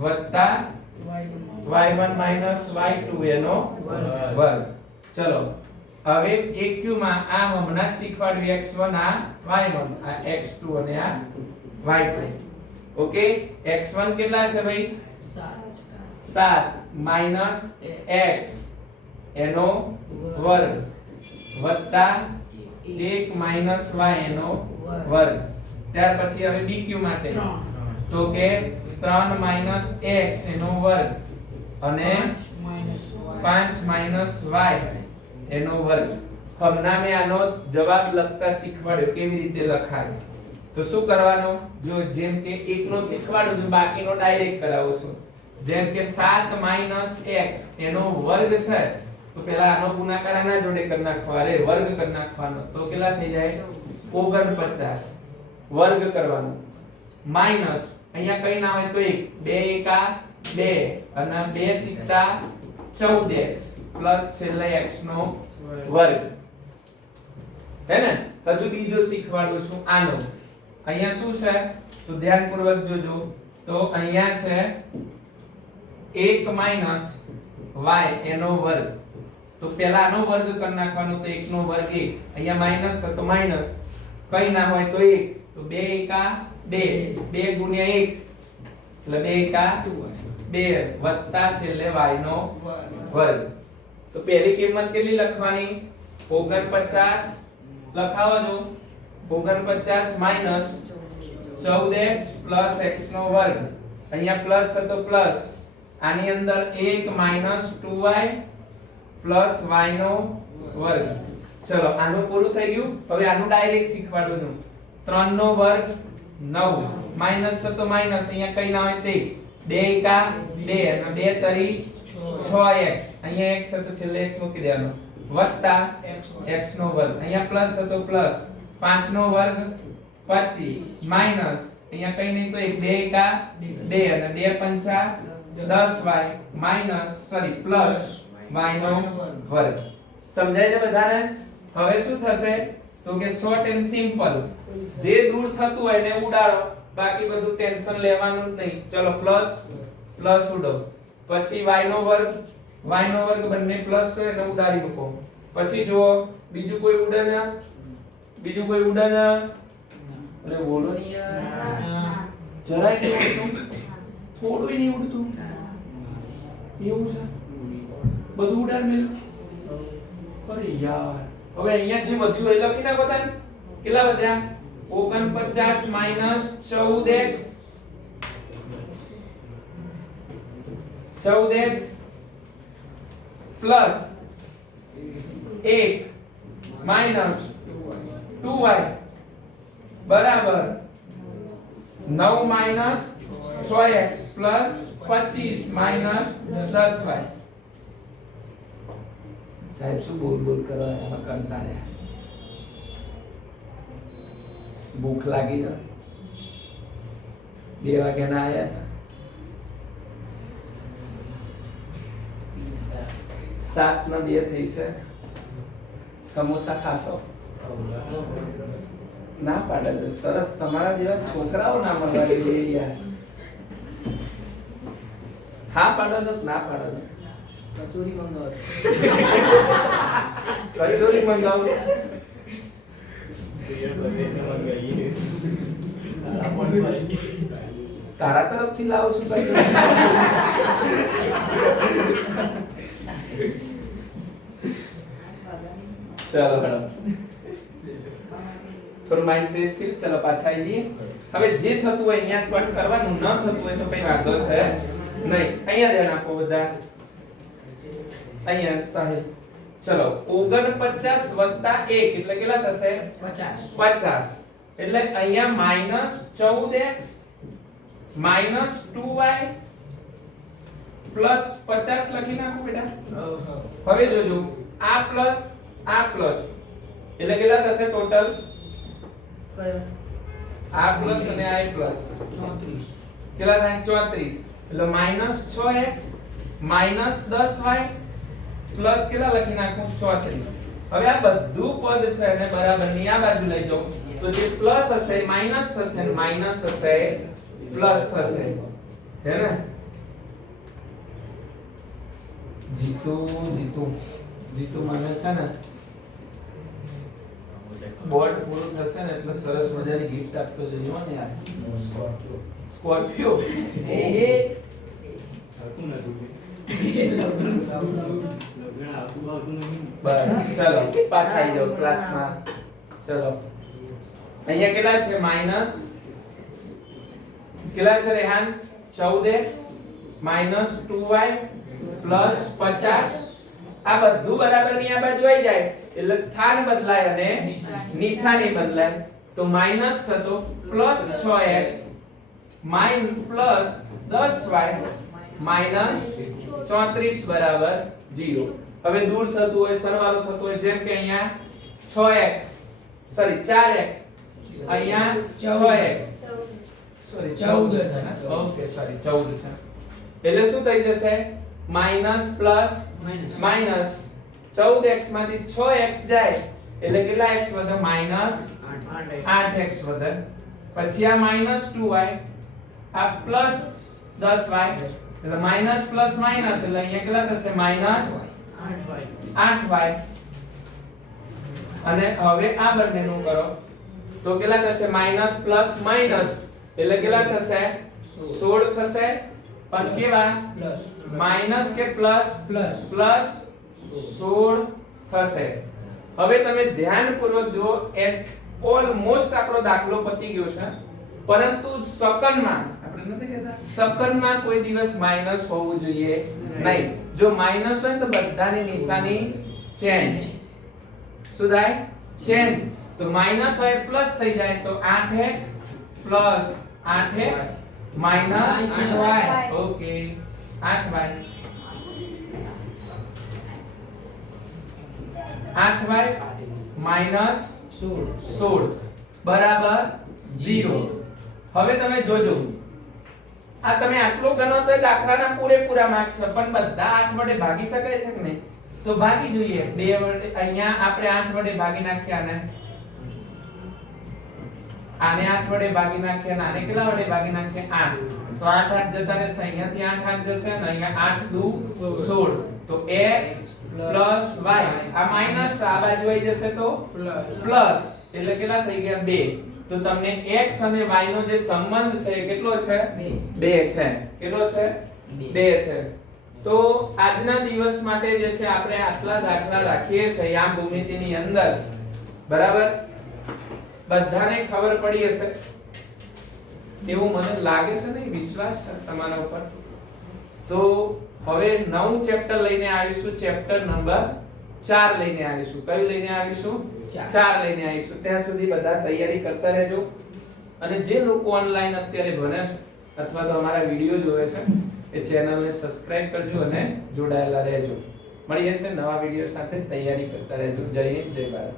વત્તા y1 y2 એનો વર્ગ. ચલો હવે aq માં આ હમણાં જ શીખવાડ્યું x1 આ y1 આ x2 અને આ y2. ઓકે, x1 કેટલા છે ભાઈ? 7 માઈનસ x એનો વર્ગ વત્તા 1 માઈનસ y એનો વર્ગ. ત્યાર પછી હવે bq માટે તો કે 3 માઈનસ x એનો વર્ગ અને 5 માઈનસ y એનો વર્ગ. હમણાં મેં આનો જવાબ લખતા શીખવાડ્યો કેવી રીતે લખાય. તો શું કરવાનું? જો જેમ કે એકનો શીખવાડું છું, બાકીનો ડાયરેક્ટ કરાવું છું. જેમ કે 7 માઈનસ x એનો વર્ગ છે તો પહેલા આનો ગુણાકાર આના જોડે કરી નાખવાનો, અરે વર્ગ કરી નાખવાનો. તો કેટલા થઈ જાય? 49 વર્ગ કરવાનો માઈનસ અહીંયા કઈ ના હોય તો 1 2 1 2 અને 2 સિક્કા 14x પ્લસ છેલ્લે x નો વર્ગ. હે ને? હજુ બીજો શીખવાડું છું આનો. અહીંયા શું છે તો ધ્યાનપૂર્વક જોજો. તો અહીંયા છે 1 માઈનસ y એનો વર્ગ. તો પહેલા આનો વર્ગ કરી નાખવાનો. તો 1 નો વર્ગ 1, અહીંયા માઈનસ છે તો માઈનસ, કઈ ના હોય તો 1, તો 2 1 2 2 ગુણ્યા 1 એટલે 2 2 વત્તા છેલ્લે y નો વર્ગ. તો પહેલી કિંમત કેટલી લખવાની? 49 લખાવો જો. 49 માઈનસ 14x પ્લસ x નો વર્ગ. અહીંયા પ્લસ છે તો પ્લસ, આની અંદર 1 માઈનસ 2y પ્લસ y નો વર્ગ. ચલો આનું પૂરું થઈ ગયું. હવે આનું ડાયરેક્ટ શીખવાડું છું. 3 નો વર્ગ 9 માઈનસ છે તો માઈનસ, અહીંયા કઈ ના હોય તે 2 1 2 અને 2 તરી 6x, અહીંયા x છે તો છેલ્લે x મૂકી દેવાનો વત્તા x નો વર્ગ. અહીંયા પ્લસ છે તો પ્લસ 5 નો વર્ગ 25 માઈનસ અહીંયા કઈ નહીં તો 1 2 1 2 અને 2 પંચા 10y minus sorry plus y નો વર્ગ. સમજાય છે બધાને? હવે શું થશે તો કે શોર્ટ એન્ડ સિમ્પલ, જે દૂર થતું હોય એને ઉડાડો, બાકી બધું ટેન્શન લેવાનું જ નહીં. ચલો પ્લસ પ્લસ ઉડો, પછી y નો વર્ગ બંને પ્લસ છે એને ઉડાડી મૂકો. પછી જુઓ બીજું કોઈ ઉડે ને? અરે બોલો નહીં યાર, જરાય નહીં ઉડતું, થોડું નહીં ઉડતું. એવું છે? બધું ઉડાડ મેલ. અરે યાર, હવે અહીંયા જે વધ્યું એ લખી નાખો તાન. કેટલા વધ્યા? 49 minus 14x plus 1 minus 2y બરાબર 9 minus 6x plus 25 minus 10y. સાહેબ શું બોલ કરો, એમાં કંટાળ્યા. ભૂખ લાગી ને 2 વાગ્યાના આયા છે. 7 ના 2 થઈ છે. સમોસા ખાશો? ના પાડે તો સરસ, તમારા જેવા છોકરાઓ ના મળવા જોઈએ યાર. હા પાડો તો ના પાડો તો કચોરી મંગાવો. કચોરી મંગાવો. તારા તરફથી લાવું છું ભાઈ. ચલો હેડો. થોડું માઇન્ડ ફ્રેશ થયું. ચલો પાછા આવી જઈએ. હવે જે થતું હોય અહીંયા કટ કરવાનું, ન થતું હોય તો કઈ વાંધો છે નહીં. અહીંયા ધ્યાન આપો બધા. અહીંયા સાહેબ ચલો 49 વત્તા 1 એટલે કેટલા થશે? 50. એટલે અહીંયા -14x -2y +50 લખી નાખો બેટા. હવે જોજો આ પ્લસ એટલે કેટલા થશે ટોટલ? આ પ્લસ અને આ પ્લસ 34. કેટલા થાય? 34. એટલે -6x -10y પ્લસ કેટલા લખી નાખું? 34. હવે આ બધું પદ છે એને બરાબર ની આ બાજુ લઈ જાઓ તો જે પ્લસ હશે માઈનસ થશે અને માઈનસ હશે પ્લસ થશે. હે ને? જીતુ મને છે ને બોર્ડ પૂરું થશે ને એટલે સરસ મજાની ગિફ્ટ આપતો જજો ને યાર. સ્કોર્પિયો બસ ચલો પાછા આવી જાઓ ક્લાસમાં. ચલો અહીંયા કેટલા છે? માઈનસ કેટલા છે રેહાન? 14x -2y +50. આ બધું બરાબર ની આ બાજુ આવી જાય એટલે સ્થાન બદલાય અને નિશાની બદલાય. તો માઈનસ થતો +6x +10y -34 બરાબર 0. હવે દૂર થતું હોય સરવાળો થતો હોય જેમ કે અહીંયા 4x અહીંયા 6x સોરી 14 છે ને? ઓકે સોરી 14 છે. એટલે શું થઈ જશે? માઈનસ પ્લસ માઈનસ 14x માંથી 6x જાય એટલે કેટલા x વધે? -8x વધે. પછી આ -2y આ +10y એટલે માઈનસ પ્લસ માઈનસ એટલે અહીંયા કેટલા થશે? -8y. અને હવે આ બંનેનું કરો તો કેટલા થશે? માઈનસ પ્લસ માઈનસ એટલે કેટલા થશે? 16 થશે. પણ કેવા? માઈનસ કે પ્લસ? પ્લસ 16 થશે. હવે તમે ધ્યાનપૂર્વક જુઓ. ઓલમોસ્ટ આપણો દાખલો પતી ગયો છે પરંતુ સેકન્ડમાં આપણે નથી કહેતા સેકન્ડમાં કોઈ દિવસ માઈનસ હોવું જોઈએ નહીં. જો માઈનસ હોય તો બધાની નિશાની ચેન્જ. શું થાય? ચેન્જ. તો માઈનસ હોય પ્લસ થઈ જાય તો 8x plus 8x minus 8y. Okay 8y 8y minus 16 બરાબર 0. હવે તમે જોજો આ તમે આટલો ગણો તો દાખલાના પૂરેપૂરા માર્ક્સ છે પણ બધા 8 વડે ભાગી શકાય છે કે નહીં? તો ભાગી જોઈએ. 2 વડે અહીંયા આપણે 8 વડે ભાગી નાખ્યા ને આને 8 વડે ભાગી નાખ્યા અને આને કેટલા વડે ભાગી નાખ્યા? 8. તો 8 8 જતા રહેશે. અહીંયાથી 8 8 જશે અને અહીંયા 8 દુ 16. તો x + y આ માઈનસ આ બાજુ આવી જશે તો પ્લસ એટલે કેટલા થઈ ગયા? 2. તો તમને x અને y નો જે સંબંધ છે એ કેટલો છે? 2 છે. કેટલો છે? 2 છે. તો આજના દિવસ માટે જે છે આપણે આટલા દાખલા રાખીએ છીએ યામ ભૂમિતિની અંદર. બરાબર? બધાને ખબર પડી હશે એવું મને લાગે છે ને? વિશ્વાસ છે તમારા ઉપર. તો હવે નવું ચેપ્ટર લઈને આવીશું. ચેપ્ટર નંબર 4 લઈને આવીશું. કયું લઈને આવીશું? 4 લઈને આવીશું. ત્યાં સુધી બધા તૈયારી કરતા રહેજો. અને જે લોકો ઓનલાઈન અત્યારે ભણે છે અથવા તો અમારા વિડિયો જોવે છે એ ચેનલને સબસ્ક્રાઇબ કરજો અને જોડાયેલા રહેજો. મળીએ છે નવા વિડિયો સાથે. તૈયારી કરતા રહેજો. જય હિન્દ, જય ભારત.